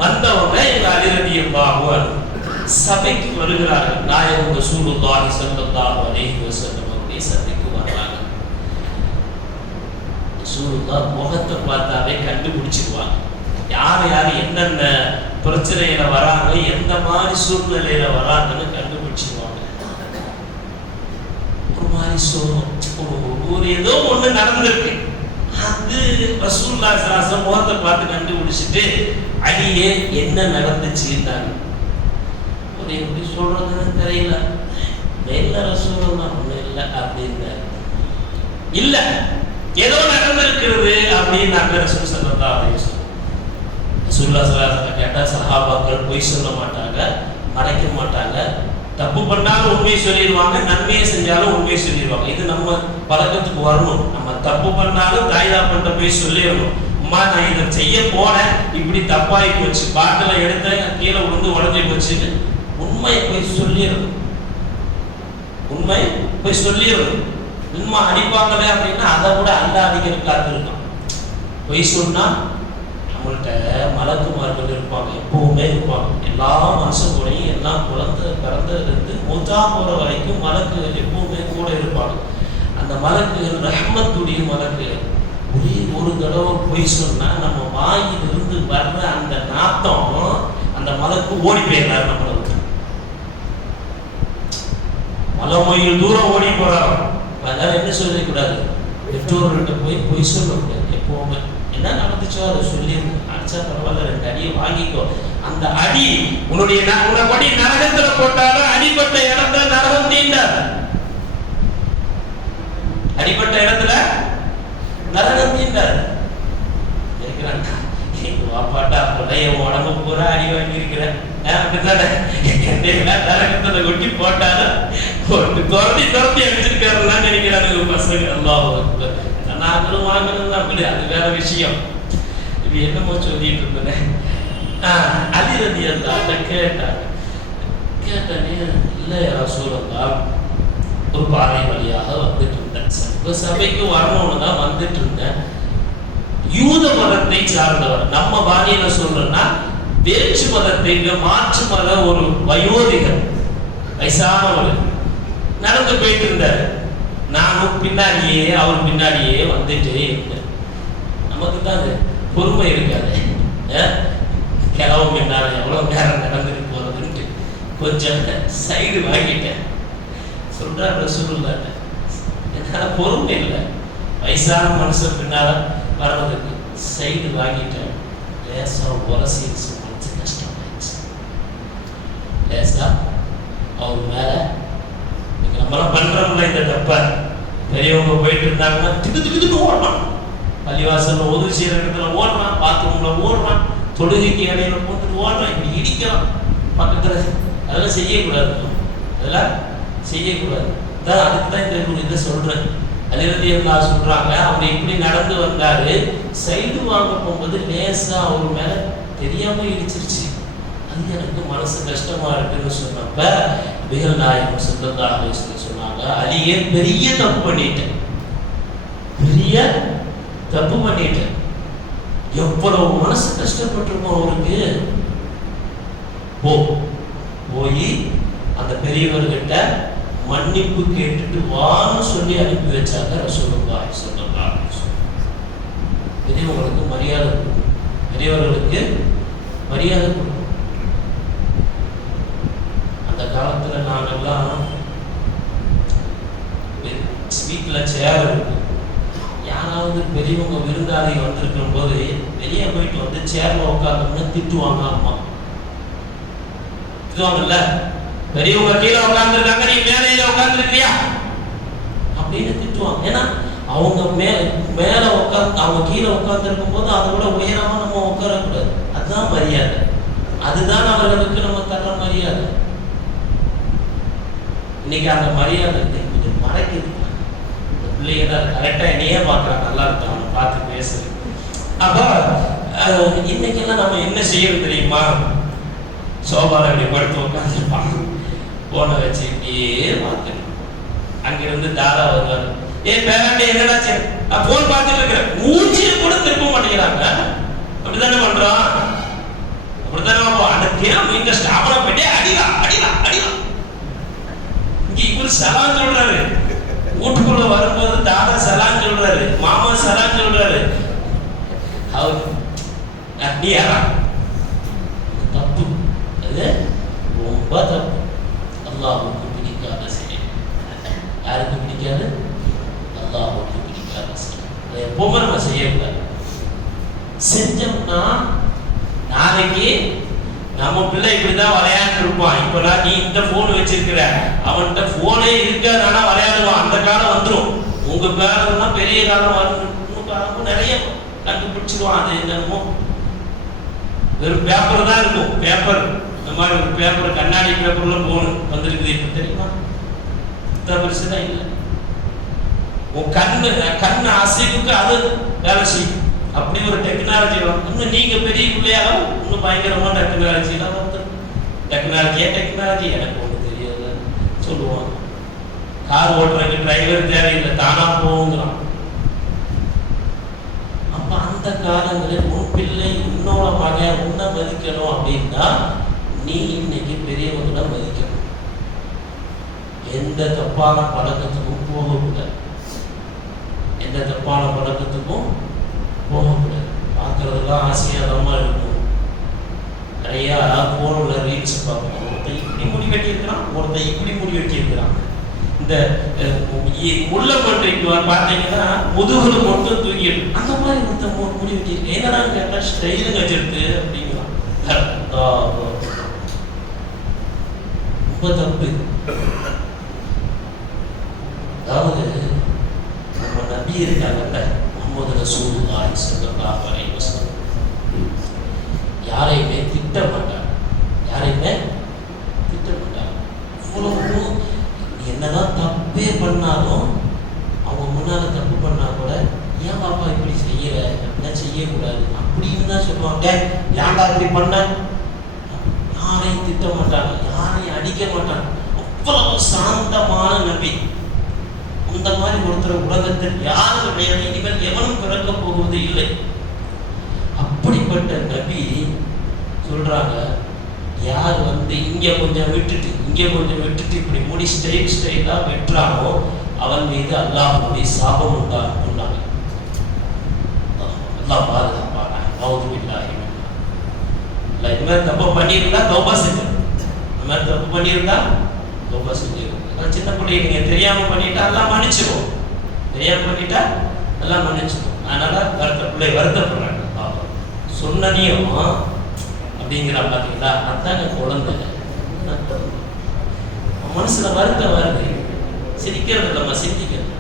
வந்தவங்க இந்த அலி ரலியல்லாஹு அன்ஹு. சபைக்கு வருகிறார்கள். நாயகம் ரசூலுல்லாஹி ஸல்லல்லாஹு அலைஹி வஸல்லம் அவருடைய சபைக்கு வர்றாங்க. ரசூலுல்லாஹ் முகத்தை பார்த்தாவே கண்டுபிடிச்சிருவாங்க, யார் யார் என்னென்ன பிரச்சனையில வராங்க, எந்த மாதிரி சூழ்நிலையில வராங்கன்னு கண்டுபிடிச்சிருவாங்க. ஒரு மாதிரி ஒரு ஏதோ ஒண்ணு நடந்திருக்கு, அது ரசூலுல்லாஹி ஸல்லல்லாஹு அலைஹி வஸல்லம் முகத்தை பார்த்து கண்டுபிடிச்சிட்டு அடியே என்ன நடந்துச்சுன்னாங்க. ஒரு எப்படி சொல்றதுன்னு தெரியல. இல்ல ரசூலுல்லாஹ் ஒன்றும் இல்லை அப்படின்னாரு. இல்ல ஏதோ நடந்திருக்கிறது அப்படின்னு ரசூல் ஸல்லல்லாஹு அலைஹி வஸல்லம் ரசூலுல்லாஹி ஸல்லல்லாஹு அலைஹி வஸல்லம் கேட்டா சஹாபாக்கள் பொய் சொல்ல மாட்டாங்க, மறைக்க மாட்டாங்க. தப்பு பண்ணாலும் உண்மையை சொல்லிடுவாங்க, நன்மையை செஞ்சாலும் உண்மையை சொல்லிடுவாங்க. இது நம்ம பழக்கத்துக்கு வரணும். நம்ம தப்பு பண்ணாலும் தாய்தா பண்ற போய் சொல்லிடணும். அம்மா நான் இதை செய்ய போனேன், இப்படி தப்பாகி போச்சு, பாட்டில் எடுத்தேன் கீழே விழுந்து உடஞ்சி போச்சுன்னு உண்மையை போய் சொல்லிடணும். உண்மை போய் சொல்லிடணும். உண்மை அடிப்பாங்களே அப்படின்னா அதை விட அல்ல அடிக்கிற காத்து இருக்கான். பொய் சொன்னா நம்மள்கிட்ட மலக்குமார்கள் இருப்பாங்க, எப்பவுமே இருப்பாங்க. எல்லா மனுஷன் கூடயும் எல்லா குழந்தை பிறந்ததுலேருந்து மூத்தா போகிற வரைக்கும் மலக்குகள் எப்பவுமே கூட இருப்பாங்க. அந்த மலக்குகள் ரஹ்மத்துடைய மலக்குகள். ஒரே ஒரு தடவை பொய் சொன்னா நம்ம வாயிலிருந்து வர்ற அந்த நாத்தம் அந்த மலக்கு ஓடி போயிடுறாரு. நம்மளுக்கு பல மைல் தூரம் ஓடி போறாரு. அதனால என்ன சொல்லக்கூடாது, பெற்றோர்கிட்ட போய் பொய் சொல்லக்கூடாது. எப்பவுமே என்ன நடந்துச்சோ அதை சொல்லி அடிச்சா பரவாயில்ல, 2 அடியை வாங்கிக்கோ. அந்த அடி உன்னுடைய உன்னை நரகத்துல போட்டாலும் அடிப்பட்ட இடத்துல நரகம் தீண்டாது. அடிப்பட்ட இடத்துல நரகம் தீண்டாது. வாப்பாட்டா பிள்ளைய உடம்பு பூரா அடி வாங்கியிருக்கிறேன் அப்படித்தானே, நரகத்துல கொட்டி போட்டாலும் துரத்தி அடிச்சிருக்காருன்னு நினைக்கிறாங்க பசங்க. அல்லாஹ் நாங்களும் வாங்கணும் அப்படி, அது வேற விஷயம். இது என்னமோ சொல்லிட்டு இருந்தேன். அலி ரலியல்லாஹு கேட்டனே, இல்லை ரசூலுல்லாஹ் ஒரு பாதை வழியாக வந்துட்டு இருந்தேன், சபைக்கு வரணும்னு தான் வந்துட்டு இருந்தேன். யூத மதத்தை சார்ந்தவர், நம்ம பாணியில சொல்றோம்னா வேற்று மதத்தை மாற்று மத ஒரு வயோதிகர் வயசானவர் நடந்து போயிட்டு இருந்தார். நானும் பின்னாடியே அவர் பின்னாடியே வந்துட்டே இருந்தேன். நமக்கு தான் அது பொறுமை இருக்காது. கிளவு பின்னால எவ்வளவு நேரம் நடந்துட்டு போறதுன்ட்டு கொஞ்சம் சைடு வாங்கிட்டேன். சொல்றாரு ரசூலுல்லாஹ், என்னால பொறுமை இல்லை, வயசான மனுஷன் பின்னால வர்றதுக்கு சைடு வாங்கிட்டேன். லேசா உரசி மனசு கஷ்டமாயிடுச்சு. லேசா அவர் மேல நம்மளாம் பண்றோம்ல இந்த தப்ப, பெரியவங்க போயிட்டு இருந்தாங்கன்னா திட்டு ஓடுறான், பள்ளிவாசல்ல உதவி செய்யற இடத்துல ஓடுறான், பாத்ரூம்ல ஓடுறான், தொழுகைக்கு இடையில போட்டுட்டு ஓடுறான், இப்படி இடிக்கிறான் பக்கத்துல. அதெல்லாம் செய்யக்கூடாது, அதெல்லாம் செய்யக்கூடாது. அதுக்கு தான் இந்த இதை சொல்றேன். அலி ரலியல்லாஹு சொல்றாங்க, அவர் இப்படி நடந்து வந்தாரு, சைடு வாங்க போகும்போது லேசா அவர் மேல தெரியாம இடிச்சிருச்சு. அது எனக்கு மனசு கஷ்டமா இருக்குன்னு சொன்னப்ப நபிகள் நாயகம் ஸல்லல்லாஹு அலைஹி வஸல்லம் சொன்னாங்க, அலியே பெரிய தப்பு பண்ணிட்டேன், பெரிய தப்பு பண்ணிட்டேன். எவ்வளவு மனசு கஷ்டப்பட்டிருக்கோம் அவருக்கு. போய் அந்த பெரியவர்கிட்ட மன்னிப்பு கேட்டுட்டு வான்னு சொல்லி அனுப்பி வச்சாங்க ரசூலுல்லாஹி ஸல்லல்லாஹு அலைஹி வஸல்லம். பெரியவங்களுக்கு மரியாதை கொடுக்கும், பெரியவர்களுக்கு மரியாதை கொடுக்கும். அந்த காலத்துல நாங்கெல்லாம் வீட்டுல சேர் இருக்கு, யாராவது பெரியவங்க விருந்தாளி வந்திருக்கும் போது வெளியே போயிட்டு வந்து சேர்ல உட்காந்தோம்னா திட்டுவாங்க. அம்மா திட்டுவாங்கல்ல, பெரியவங்க கீழே உட்காந்துருக்காங்க, நீ மேலையில உட்காந்துருக்கியா அப்படின்னு திட்டுவாங்க. ஏன்னா அவங்க மேல உட்காந்து அவங்க கீழே உட்கார்ந்து இருக்கும் போது அதை விட உயரமா நம்ம உட்காரக்கூடாது. அதுதான் மரியாதை, அதுதான் அவர்களுக்கு நம்ம தர்ற மரியாதை. இன்னைக்கு அந்த மரியாதை கொஞ்சம் மறைக்குது. இந்த பிள்ளைங்க தான் கரெக்டா என்னையே பார்க்கறாங்க, நல்லா இருக்கும் அவனை பார்த்து பேசுறது. அப்ப இன்னைக்கெல்லாம் நம்ம என்ன செய்யறது தெரியுமா, சோபால இப்படி படுத்து உட்காந்துருப்பாங்க, போனை வச்சு இப்படியே பார்த்துட்டு அங்கிருந்து தாரா வருவாரு, பேராண்டி என்னடா சரி போன் பார்த்துட்டு இருக்கிறேன், மூச்சியை கூட திருப்ப மாட்டேங்கிறாங்க. அப்படித்தானே பண்றோம், அப்படித்தானே அந்த இந்த ஸ்டாஃப்ல போயிட்டே அடிவா அடிவா அடிவா. இங்க இவர் சலான் சொல்றாரு, வீட்டுக்குள்ள வரும்போது தாதா சலான் சொல்றாரு, மாமா சலான் சொல்றாரு. அவர் யாரா தப்பு, அது ரொம்ப தப்பு. அல்லாஹ்வுக்கு பிடிக்காத செயல். யாருக்கு பிடிக்காது? அல்லாஹ்வுக்கு பிடிக்காத செயல். எப்பவுமே நம்ம செய்யக்கூடாது. செஞ்சோம்னா நாளைக்கு நம்ம பிள்ளை இப்படிதான் விளையாண்டு இருப்பான். இப்பெல்லாம் நீ இந்த போன் வச்சிருக்கிற, அவன்கிட்ட போனே இருக்காது, ஆனா விளையாடுவான். அந்த காலம் வந்துடும். உங்க காலம்லாம் பெரிய காலம் காலமும் நிறைய கண்டுபிடிச்சிருவான். அது என்னமோ வெறும் பேப்பர் தான் இருக்கும். பேப்பர் இந்த மாதிரி ஒரு பேப்பர், கண்ணாடி பேப்பர்ல போன் வந்திருக்குது. இப்ப தெரியுமா? பெருசுதான் இல்லை. உன் கண்ணு அசைவுக்கு அது வேலை செய்யும். அப்படி ஒரு டெக்னாலஜி இன்னும் நீங்க பெரிய பிள்ளையாக இன்னும் பயங்கரமான டெக்னாலஜி தான் வந்து டெக்னாலஜி எனக்கு ஒண்ணு தெரியாது சொல்லுவான். கார் ஓட்டுறதுக்கு டிரைவர் தேவையில்லை, தானா போங்கிறான். அப்ப அந்த காலங்களில் உன் பிள்ளை உன்னோட மகன் உன்னை மதிக்கணும் அப்படின்னா நீ இன்னைக்கு பெரியவங்களை மதிக்கணும். எந்த தப்பான பழக்கத்துக்கும் போகக்கூடாது. எந்த தப்பான பழக்கத்துக்கும் போகக்கூடாது. பார்க்கறதெல்லாம் ஆசையாதமா இருக்கும். நிறைய போன்ல ரீல்ஸ் பார்க்கணும். ஒருத்தன் இப்படி முடி வெட்டியிருக்கிறான், ஒருத்தன் இப்படி முடி வெட்டியிருக்கிறான். இந்த முள்ளம்பன்றிக்கு பார்த்தீங்கன்னா முதுகுல மட்டும் தூக்கிட்டு அந்த மாதிரி ஒருத்தன் முடி வெட்டியிருக்கேன். என்னடா கேட்டா ஸ்டைலுங்க வச்சிருக்கு அப்படிங்கிறான். ரொம்ப தப்பு. அதாவது நம்ம நபி இருக்காங்கல்ல, முஹம்மது ரசூலுல்லாஹி ஸல்லல்லாஹு அலைஹி வஸல்லம், யாரையுமே திட்ட மாட்டாங்க. யாரையுமே திட்ட மாட்டாங்க. அவ்வளவு என்னதான் தப்பே பண்ணாலும் அவங்க முன்னால தப்பு பண்ணா கூட ஏன் பாப்பா இப்படி செய்யற, அப்படிலாம் செய்யக்கூடாது அப்படின்னு தான் சொல்லுவாங்க. ஏன்டா இப்படி பண்ண? யாரையும் திட்ட மாட்டாங்க, யாரையும் அடிக்க மாட்டாங்க. அவ்வளவு சாந்தமான நபி. அந்த மாதிரி ஒருத்தர் உலகத்தில் யாரும் கிடையாது, இனிமேல் எவனும் பிறக்க போவது இல்லை. அப்படிப்பட்ட நபி சொல்றாங்க, யார் வந்து இங்க கொஞ்சம் விட்டுட்டு இப்படி முடி ஸ்டைலா வெட்டுறானோ அவன் மீது அல்லாஹ்வுடைய சாபம் உண்டாங்க. அல்லாஹ் பாதுகாப்பான. நவுது பில்லாஹி மின்ஹா. இல்ல இந்த மாதிரி தப்பு பண்ணியிருந்தா தௌபா செஞ்சிடும். இந்த மாதிரி தப்பு பண்ணியிருந்தா தௌபா செஞ்சிடும். சின்ன பிள்ளை நீங்க தெரியாம பண்ணிட்டா எல்லாம் மன்னிச்சிடும். தெரியாம பண்ணிட்டா எல்லாம் மன்னிச்சிடும். அதனால வருத்தப்படுறாங்க. சொன்னதையும் அப்படிங்கிற பாத்தீங்களா, அதாங்க குழந்தை. மனசுல வருத்தம் வருது, சிரிக்கிறது நம்ம சிந்திக்கிறது.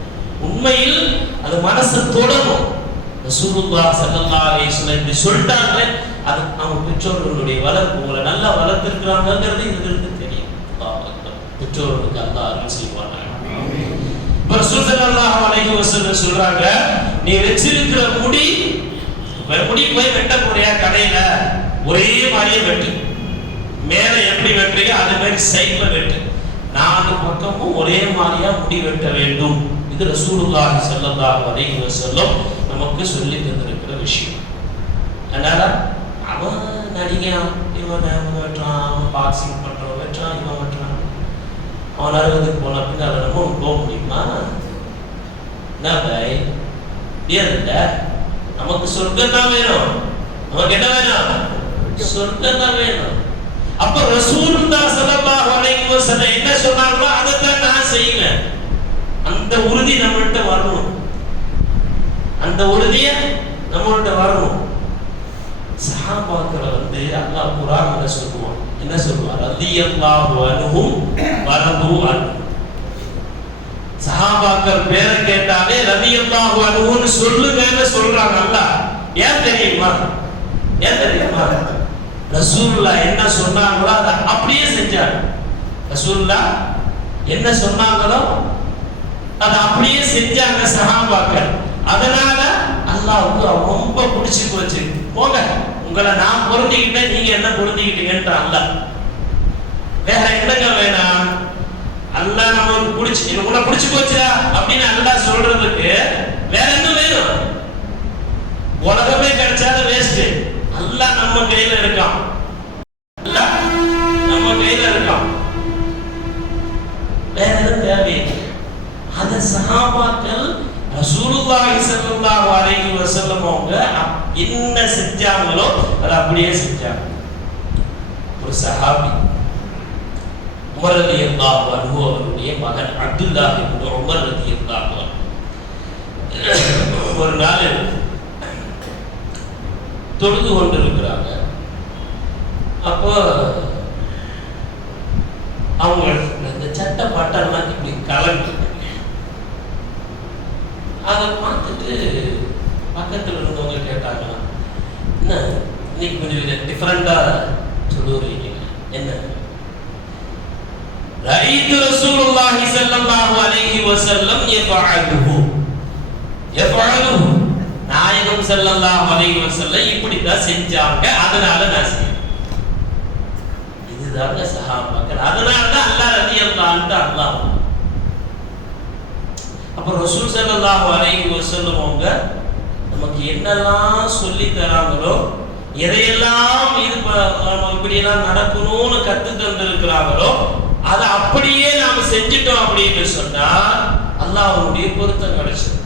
உண்மையில் அது மனசு தொடரும். ரசூலுல்லாஹி ஸல்லல்லாஹு அலைஹி வஸல்லம் இப்படி சொல்லிட்டாங்களே, அது அவங்க பெற்றோர்களுடைய வளர்ப்பு, உங்களை நல்லா வளர்த்திருக்கிறாங்கிறது இதுக்கு தெரியும். பெற்றோர்களுக்கு அல்லாஹ் அருள் செய்வானாக. ரசூல் ஸல்லல்லாஹு அலைஹி வஸல்லம் சொல்றாங்க, நீ வச்சிருக்கிற முடி போய் வெட்ட போறியா கடையில, ஒரே மாதிரியே வெட்டு. மேல எப்படி வெட்டுறீங்க அதே மாதிரி சைட்ல வெட்டு. 4 பக்கமும் ஒரே மாதிரியா முடி வெட்ட வேண்டும். இது ரசூலுல்லாஹி ஸல்லல்லாஹு அலைஹி வஸல்லம் நமக்கு சொல்லி தந்திருக்கிற விஷயம். அதனால அவன் நடிகன், இவன் வெட்டுறான், அவன் பாக்ஸிங் பண்றவன் வெட்டுறான், இவன் வெட்டுறான், அவன் அறுபதுக்கு போன பின் அதை நம்ம போக முடியுமா? என்ன பாய் இல்ல, நமக்கு சொர்க்கம் தான் வேணும். நமக்கு என்ன வேணும்? சொர்க்கம் தான் வேணும். அப்ப ரசூலுல்லாஹி ஸல்லல்லாஹு அலைஹி வஸல்லம் என்ன சொன்னாங்களோ அதை தான் நான் செய்வேன். அந்த உறுதி நம்மள்ட்ட வரணும். அந்த உறுதிய நம்மள்ட்ட வரணும். சஹாபாக்களை வந்து அல்லாஹ் குர்ஆன்ல சொல்லுவான். என்ன சொல்லுவார்? ரலியல்லாஹு அன்ஹும் வரது அன்ஹு. சஹாபாக்கள் பேரை கேட்டாலே ரலியல்லாஹு அன்ஹுன்னு சொல்லுங்கன்னு சொல்றாங்க அல்லாஹ். ஏன் தெரியுமா? ரசூலுல்லாஹ் என்ன சொன்னாங்களோ அதை அப்படியே செஞ்சாங்க. ரசூலுல்லாஹ் என்ன சொன்னாங்களோ அதை அப்படியே செஞ்சாங்க சஹாபாக்கள். அதனால அல்லாஹ்வுக்கு ரொம்ப பிடிச்சு போச்சு. போங்க, உங்களை நான் பொருந்திக்கிட்டேன், நீங்க என்ன பொருந்திக்கிட்டீங்கன்ற அல்லாஹ். வேற என்னங்க வேணாம்? அல்லாஹ் நமக்கு பிடிச்சி, உங்களை பிடிச்சு போச்சுடா அப்படின்னு அல்லாஹ் சொல்றதுக்கு வேற என்ன வேணும்? உலகமே கிடைச்சாலும் வேஸ்ட். அல்லாஹ் நம்ம கையில இருக்கான். அல்லாஹ் நம்ம கையில இருக்கான். வேற எதுவும் தேவையில்லை. அத சஹாபாக்கள் ரசூலுல்லாஹி ஸல்லல்லாஹு அலைஹி வஸல்லம் அவங்க என்ன செஞ்சாங்களோ அதை அப்படியே செஞ்சாங்க. ஒரு சஹாபி உமர் ரலியல்லாஹு அன்ஹு அவருடைய மகன் அப்துல்லாஹ் இப்னு உமர் ரலியல்லாஹு அன்ஹு ஒரு நாள் தொழுது கொண்டிருக்கிறாங்க. அப்போ அவங்க இந்த சட்டை பட்டெல்லாம் இப்படி கலந்து அதை பார்த்துட்டு பக்கத்தில் இருந்தவங்க கேட்டாங்களா, என்ன இன்னைக்கு கொஞ்சம் டிஃபரெண்டா சொல்லுறீங்க, என்ன? ரஅய்து ரசூலுல்லாஹி ஸல்லல்லாஹு அலைஹி வஸல்லம் யஃபஅலுஹு நாயகம் ஸல்லல்லாஹு அலைஹி வஸல்லம் இப்படி தான் செஞ்சாங்க, அதனால நான் செய்றேன். இதுதாங்க சஹாபாக்கள். அதனால தான் அல்லாஹ் ரலியல்லாஹு அன்ஹு அல்லாஹ். அப்ப ரசூல் ஸல்லல்லாஹு அலைஹி வஸல்லம் அவங்க நமக்கு என்னெல்லாம் சொல்லி தராங்களோ, எதையெல்லாம் இது இப்படி எல்லாம் நடக்கணும்னு கத்து தந்திருக்கிறாங்களோ அதை அப்படியே நாம செஞ்சுட்டோம் அப்படின்னு சொன்னா அல்லாஹ்வுடைய பொருத்தம் கிடைச்சது.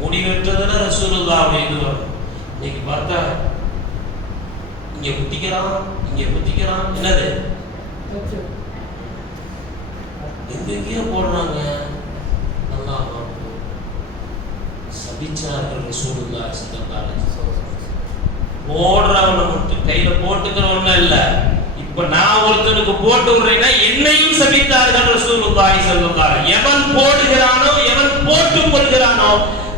முடிவெற்றதுல ரசூலுல்லாஹ் இது வரும். இன்னைக்கு பார்த்தா இங்க குத்திக்கிறான், இங்க குத்திக்கிறான், என்னது எங்கெங்கேயோ போடுறாங்க. அல்லாஹ் சபிச்சார்கள் ரசூலுல்லாஹ் ஸல்லல்லாஹு அலைஹி வஸல்லம். போடுறவனை மட்டும் கையில போட்டுக்கிறவன இல்ல, இப்ப நான் ஒருத்தனுக்கு போட்டு விடுறேன்னா என்னையும் சபித்தார்கள் ரசூலுல்லாஹி ஸல்லல்லாஹு அலைஹி வஸல்லம். எவன் போடுகிறானோ எவன் போட்டு கொள்கிறானோ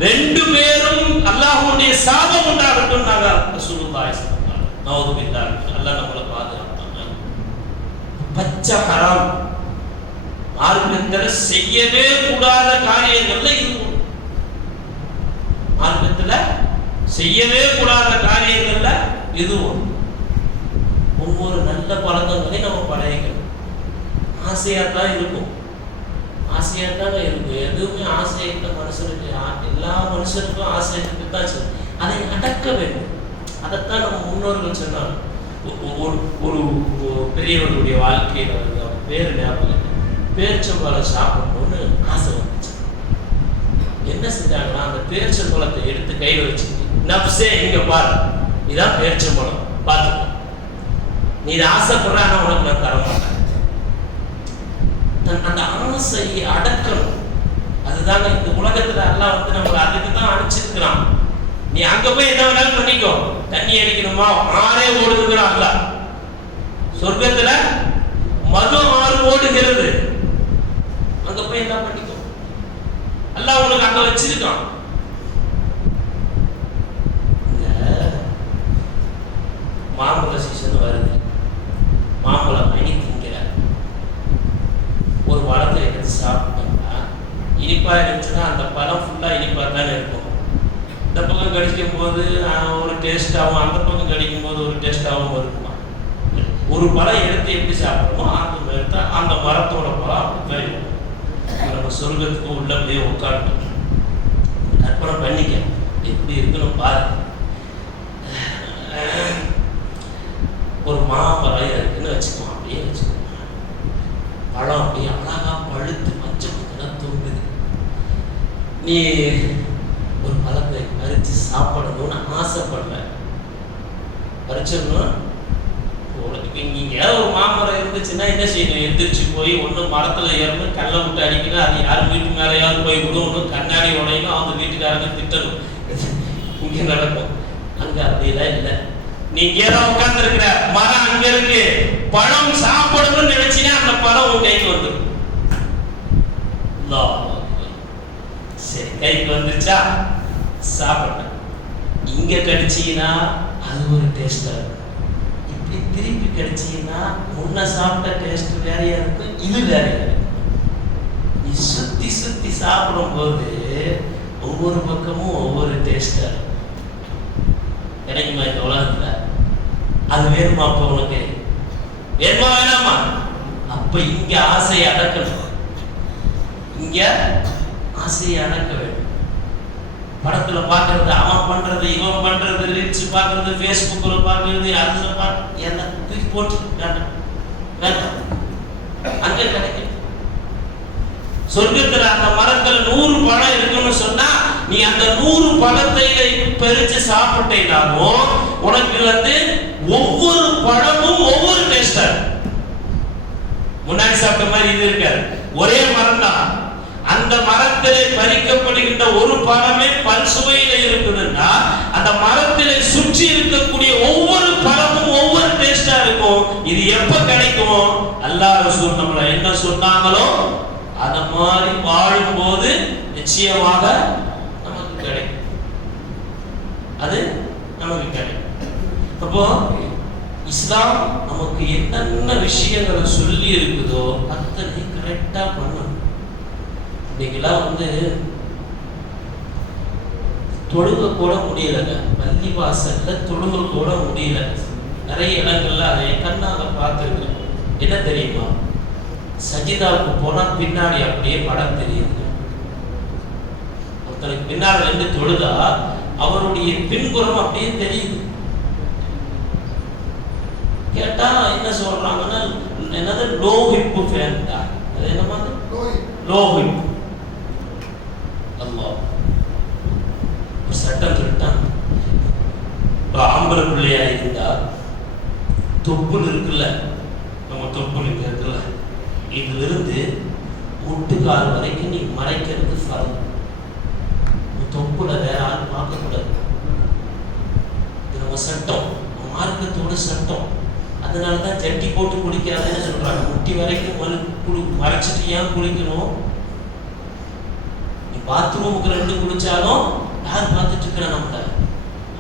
ரெண்டு பேரும் அல்லாஹ்வுடைய சாபம் உண்டாகட்டும் நாங்க ரசூலுல்லாஹி ஸல்லல்லாஹு அலைஹி வஸல்லம். நவுது பில்லாஹ், அல்லாஹ் நம்மளை பாதுகாப்பாங்க. பச்சை ஹராம், மார்க்கத்தில் செய்யவே கூடாத காரியங்கள்ல இது மார்க்கத்துல செய்யவே கூடாத காரியங்கள்ல இதுவும். ஒவ்வொரு நல்ல பழக்கங்களையும் நம்ம பழகிக்கணும். ஆசையா தான் இருக்கும், ஆசையா தான் இருக்கும். எதுவுமே ஆசையிட்ட மனுஷனுக்கு, எல்லா மனுஷனுக்கும் ஆசை தான் சொல்லும். அதை அடக்க வேண்டும். அதைத்தான் நம்ம முன்னோர்கள் சொன்னாங்க. ஒரு பெரியவர்களுடைய வாழ்க்கையில பேர் ஞாபகம், பேரிச்சம்பழம் சாப்பிடணும்னு ஆசை வந்துச்சு. என்ன செஞ்சாங்கன்னா அந்த பேரிச்சம்பழத்தை எடுத்து கையில் வச்சு, நப்சே இங்க பாரு, இதான் பேரிச்சம்பழம், பார்த்துக்கோ, நீ இதை ஆசைப்படுற, ஆனா உனக்கு நான் தர மாட்டேன். அந்த ஆசையை அடக்கணும். அதுதாங்க இந்த உலகத்துல எல்லாம் வந்து நம்மளை அதுக்கு தான் அனுப்பிச்சிருக்கிறான். நீ அங்க போய் என்ன வேணாலும் பண்ணிக்கோ, தண்ணி அடிக்கணுமா, ஆறே ஓடுதுங்கிறான்ல. சொர்க்கத்துல மது ஆறு ஓடுகிறது, அங்க போய் என்ன பண்ணிக்கோ, அல்லாஹ் உனக்கு அங்க வச்சிருக்கான். மாம்பழ சீசன் வருது, மாம்பழம் வாங்கி திங்கிற ஒரு பழத்தை எடுத்து சாப்பிட்டோம்னா இனிப்பா இருந்துச்சுன்னா அந்த பழம் ஃபுல்லா இனிப்பா தானே இருக்கும். இந்த பக்கம் கடிக்கும் போது ஒரு டேஸ்டாகவும், அந்த பக்கம் கடிக்கும் போது ஒரு டேஸ்டாகவும் இருக்குமா? ஒரு பழம் எடுத்து எப்படி சாப்பிடணுமோ அந்த எடுத்தா அந்த மரத்தோட பழம் அப்படித்தான் இருக்கும். நம்ம சொர்க்கத்துக்கு உள்ள போய் உட்காந்து கற்பனை பண்ணிக்க, எப்படி இருக்குன்னு பாரு. ஒரு மாமரம் இருக்குன்னு வச்சுக்குவோம், அப்படியே வச்சுக்குவோம். பழம் அப்படியே அழகா பழுத்து மஞ்சள் கொஞ்சம் தூங்குது. நீ ஒரு பழத்தை பறிச்சு சாப்பிடணும்னு ஆசைப்படல, பறிச்சிடணும். உனக்கு இங்க ஒரு மாமரம் இருந்துச்சுன்னா என்ன செய்யணும்? எந்திரிச்சு போய் ஒண்ணு மரத்துல ஏறணும், கல்லை விட்டு அடிக்கணும், அது யாரும் வீட்டு மேலேயாவது போய் விடணும், கண்ணாடி உடையணும், அவங்க வீட்டுக்காரங்க திட்டணும். இங்க நடக்கும். அங்க அப்படிலாம் இல்லை. நீங்க ஏதோ உட்கார்ந்து இருக்கிற மரம் அங்க இருக்கு, பழம் சாப்பிடணும்னு நினைச்சீங்கன்னா அந்த பழம் உன் கைக்கு வந்துடும். சரி, கைக்கு வந்துருச்சா, சாப்பிட. இங்க கடிச்சீங்கன்னா அது ஒரு டேஸ்டா இருக்கும். இப்படி திருப்பி கடிச்சீங்கன்னா முன்ன சாப்பிட்ட டேஸ்ட் வேறையா இருக்கும், இது வேறையா இருக்கும். நீ சுத்தி சுத்தி சாப்பிடும் போது ஒவ்வொரு பக்கமும் ஒவ்வொரு டேஸ்டா இருக்கும். கிடைக்குமா இந்த உலகத்துல? அது வேணுமா? அப்ப உனக்கு வேணுமா வேணாமா? அப்ப இங்க ஆசையை அடக்கணும், இங்க ஆசையை அடக்க வேண்டும். படத்துல பாக்குறது, அவன் பண்றது, இவன் பண்றது, ரீல்ஸ் பாக்குறது, பேஸ்புக்ல பாக்குறது, அதுல பாக்குறது எல்லாம் தூக்கி போட்டு வேண்டாம் வேண்டாம். அங்க கிடைக்கும். சொர்க்கத்துல அந்த மரத்துல 100 பழம் இருக்குன்னு சொன்னா நீ அந்த 100 பழத்தை பறிச்சு சாப்பிட்டேனாலும் உனக்கு வந்து ஒவ்வொரு பழமும் ஒவ்வொரு டேஸ்டா. முன்னாடி சாப்பிட்ட மாதிரி இது இருக்காது, ஒரே மரம் தான். அந்த மரத்திலே பறிக்கப்படும் கொடுக்கப்படுகின்ற ஒரு பழமே பல் சுவையில இருக்குதுன்னா அந்த மரத்திலே சுற்றி இருக்கக்கூடிய ஒவ்வொரு பழமும் ஒவ்வொரு டேஸ்டா இருக்கும். இது எப்ப கிடைக்கும்? அல்லாஹ் ரசூல் நம்மள என்ன சொன்னாங்களோ அத மாதிரி வாழும்போது நிச்சயமாக நமக்கு கிடைக்கும். அது நமக்கு கிடைக்கும். அப்போ இஸ்லாம் நமக்கு என்னென்ன விஷயங்களை சொல்லி இருக்குதோ அத்தனை கரெக்டா பண்ணணும். இன்னைக்கெல்லாம் தொழுக கூட முடியலங்க. பள்ளி வாசல்ல தொழுக கூட முடியல. நிறைய இடங்கள்ல அதை கண்ணால பார்த்துருக்கேன். என்ன தெரியுமா? சஜிதாவுக்கு போனா பின்னாடி அப்படியே படம் தெரியுது. ஒருத்தருக்கு பின்னாடி இருந்து தொழுதா அவருடைய பின்புறம் அப்படியே தெரியுது. கேட்டா என்ன சொல்றாங்கன்னா, என்னது லோ ஹிப் ஃபேன் தான். அது என்ன மாதிரி லோ ஹிப். அல்லாஹ் ஒரு சட்டம் சொல்லிட்டான். ஆம்பளை பிள்ளையா இருந்தா தொப்புள் இருக்குல்ல, நம்ம தொப்புள் இங்க இருக்குல்ல, இதுல இருந்து முட்டுக்கால் வரைக்கும் நீ மறைக்கிறது ஃபர்து. தொப்புல வேற ஆள் பார்க்க கூடாது. இது நம்ம சட்டம், மார்க்கத்தோட சட்டம். அதனாலதான் ஜட்டி போட்டு குளிக்காதுன்னு சொல்றாங்க. முட்டி வரைக்கும் மறைச்சிட்டு ஏன் குளிக்கணும்? நீ பாத்ரூமுக்கு 2 குளிச்சாலும் யார் பார்த்துட்டு இருக்கிறான்? நம்மள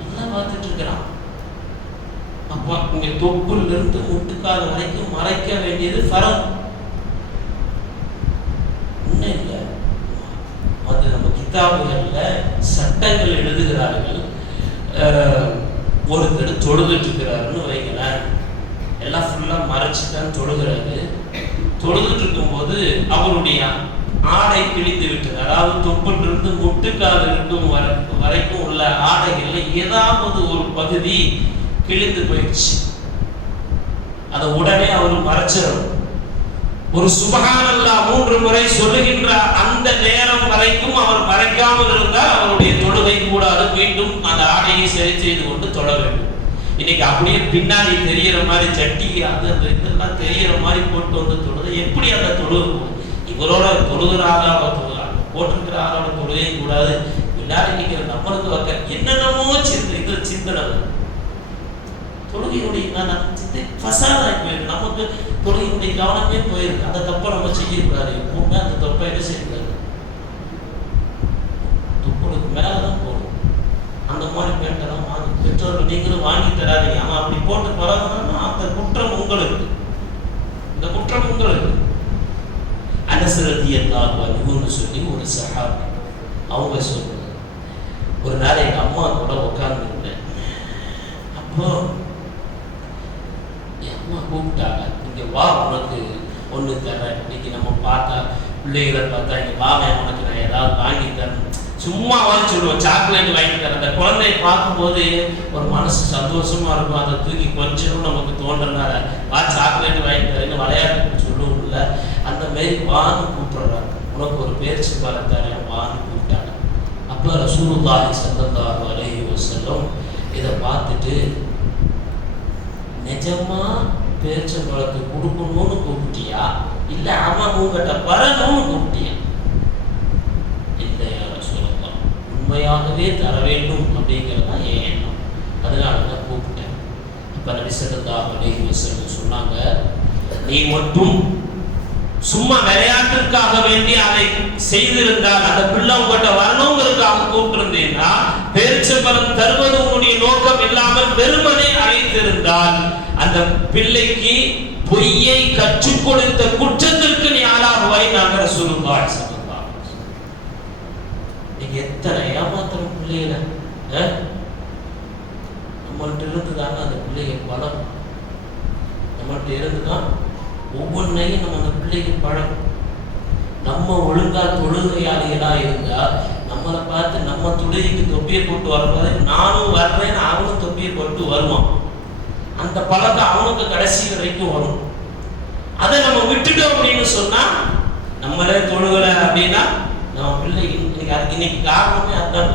எல்லாம் பார்த்துட்டு இருக்கிறான். அப்ப இங்க தொப்புல இருந்து முட்டுக்கால் வரைக்கும் மறைக்க வேண்டியது ஃபர்து. ஒன்னும் இல்லை, அது நம்ம கிதாபுகள்ல சட்டங்கள் எழுதுகிறார்கள். ஒருத்தர் தொழுதுட்டு இருக்கிறாருன்னு வைங்களேன், எல்லாம் ஃபுல்லா மறைச்சுதான் தொழுகிறாரு. தொழுதுட்டு இருக்கும்போது அவருடைய ஆடை கிழிந்து விட்டது. அதாவது தொப்புல இருந்து முட்டுக்கால் இருக்கும் வரைக்கும் உள்ள ஆடைகள்ல ஏதாவது ஒரு பகுதி கிழிந்து போயிடுச்சு. அதை உடனே அவர் மறைச்சிடணும். ஒரு சுப்ஹானல்லாஹ் 3 முறை சொல்லுகின்ற அந்த நேரம் வரைக்கும் அவர் மறைக்காமல் இருந்தால் அவருடைய தொழுகை கூடாது. மீண்டும் அந்த ஆடையை சரி செய்து கொண்டு தொழ வேண்டும். இன்னைக்கு அப்படியே பின்னாடி தெரியற மாதிரி சட்டி இதெல்லாம் தெரியற மாதிரி போட்டு தொழுது எப்படி அந்த தொழுகு? இவரோட தொழுகிறாங்க, அவர் தொழுகிறாங்க, போட்டிருக்கிற ஆளோட தொழுகை கூடாது. பின்னாடி நிற்கிற நம்மளுக்கு வைக்க என்னென்னமோ சிந்தனை தொழுகையுடைய ஃபசாதாகி போயிருக்கு. நமக்கு தொழுகையுடைய கவனமே போயிருக்கு. அந்த தப்பை நம்ம செய்யக்கூடாது. எப்பவுமே அந்த தப்பை என்ன செய்யக்கூடாது? துப்புளுக்கு மேலதான் போடும். அந்த மாதிரி பேட்டெல்லாம் வாங்கி பெற்றோர்கள் நீங்களும் வாங்கி தராதீங்க. அவன் அப்படி போட்டு பழகணும்னா அந்த குற்றம் உங்களுக்கு, இந்த குற்றம் உங்களுக்கு. அனசரதி அல்லாஹ்னு சொல்லி ஒரு சஹாபி அவங்க சொல்றாங்க, ஒரு நாள் எங்க அம்மா கூட உட்கார்ந்துருந்தேன். அப்போ அம்மா கூப்பிட்டாங்க, இங்க வா, உனக்கு ஒன்று தரேன். இன்னைக்கு நம்ம பார்த்தா பிள்ளைகளை பார்த்தா இங்க வாங்க, உனக்கு நான் ஏதாவது வாங்கி தரேன். சும்மாவாது சொல்லுவோம், சாக்லேட் வாங்கி தரேன். அந்த குழந்தைய பார்க்கும்போது ஒரு மனசு சந்தோஷமா இருக்கும். அதை தூக்கி கொஞ்சம் நமக்கு தோன்றனால வா சாக்லேட் வாங்கி தரேன்னு விளையாட்டுக்கு சொல்லுவோம்ல, அந்த மாரி வான்னு கூப்பிடுறாங்க. உனக்கு ஒரு பேரிச்சு பழம் தரேன் வான்னு கூப்பிட்டாங்க. அப்போ ரசூலுல்லாஹி ஸல்லல்லாஹு அலைஹி வஸல்லம் இதை பார்த்துட்டு, நிஜமா பேரிச்சம்பழத்தை கொடுக்கணும்னு கூப்பிட்டியா இல்லை அவன் உங்ககிட்ட வரணும்னு கூப்பிட்டியா? இல்லையா ரசூலுல்லாஹ், உண்மையாகவே தர வேண்டும் அப்படிங்கிறது தான் என் எண்ணம். அதனால தான் கூப்பிட்டேன். இப்போ நபி ஸல்லல்லாஹு அலைஹி வஸல்லம் சொன்னாங்க, நீ மட்டும் சும்மா விளையாட்டிற்காக வேண்டி அதை செய்திருந்தால், அந்த பிள்ளை உங்கள்கிட்ட வரணுங்கிறதுக்காக கூப்பிட்டிருந்தீங்கன்னா, பேரிச்சம்பழம் தருவது உன்னுடைய நோக்கம் இல்லாமல் வெறுமனே அழைத்திருந்தால், அந்த பிள்ளைக்கு பொய்யை கற்றுக் கொடுத்த குற்றத்திற்கு நீ ஆளாகுவாய். நாங்கள் ரசூலுல்லாஹி ஸல்லல்லாஹு அலைஹி வஸல்லம். நீங்க எத்தனை ஏமாத்துற பிள்ளைகளை நம்மள்ட்ட இருந்துதாங்க அந்த பிள்ளைங்க பலம். நம்மள்ட்ட இருந்துதான் ஒவ்வொன்றையும் நம்ம அந்த பிள்ளைக்கு பழகும். நம்ம ஒழுங்கா தொழுகையாளிகளா இருந்தா நம்மளை பார்த்து நம்ம தொழுகைக்கு தொப்பியை போட்டு வரும்போது நானும் வர்றேன்னு அவனும் தொப்பியை போட்டு வருவான். அந்த பழக்கம் அவனுக்கு கடைசி வரைக்கும் வரும். அதை நம்ம விட்டுட்டோம் அப்படின்னு சொன்னா, நம்மளே தொழுகலை அப்படின்னா நம்ம பிள்ளைக்கு இன்னைக்கு காரணமே அதுதான்.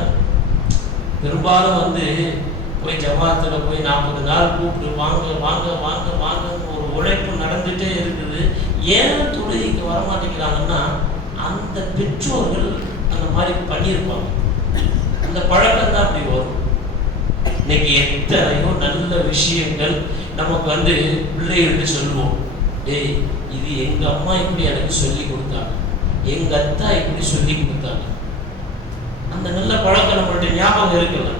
பெரும்பாலும் போய் ஜமாத்தில் போய் 40 நாள் கூப்பிட்டு வாங்க வாங்க வாங்க வாங்கன்னு ஒரு உழைப்பு நடந்துகிட்டே இருக்குது. ஏன் தொழுகைக்கு வரமாட்டேங்கிறாங்கன்னா, அந்த பெற்றோர்கள் அந்த மாதிரி பண்ணியிருப்பாங்க. அந்த பழக்கம் தான் அப்படி வரும். இன்னைக்கு எத்தனையோ நல்ல விஷயங்கள் நமக்கு பிள்ளைகள்கிட்ட சொல்லுவோம். டேய், இது எங்க அம்மா இப்படி எனக்கு சொல்லி கொடுத்தாங்க, எங்க அத்தா இப்படி சொல்லி கொடுத்தாங்க. அந்த நல்ல பழக்கம் நம்மளுடைய ஞாபகம் இருக்குல்ல.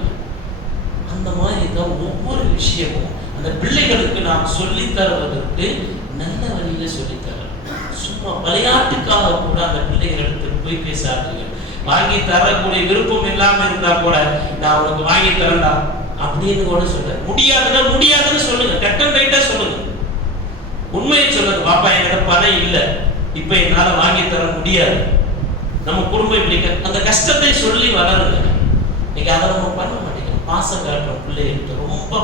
அந்த மாதிரி தான் ஒவ்வொரு விஷயமும் அந்த பிள்ளைகளுக்கு நாம் சொல்லித்தருவதற்கு நல்ல வழியில சொல்லித்தர. சும்மா விளையாட்டுக்காக கூட அந்த பிள்ளைகளிடத்துக்கு போய் பேசாதீங்க. வாங்கி தரக்கூடிய விருப்பம் இல்லாம இருந்தா கூட நான் உனக்கு வாங்கி தரேன்டா அப்படின்னு கூட சொல்ல முடியாதுன்னா முடியாதுன்னு சொல்லுங்க. கட்டம் ரைட்டா சொல்லுங்க. உண்மையை சொல்லுங்க. பாப்பா, என்கிட்ட பணம் இல்லை, இப்ப என்னால வாங்கி தர முடியாது. நம்ம குடும்பம் இப்படி அந்த கஷ்டத்தை சொல்லி வளருங்க. நீங்க அதை நம்ம பண்ண மாட்டேங்க. பாசம் காட்டணும் பிள்ளைகிட்ட, ரொம்ப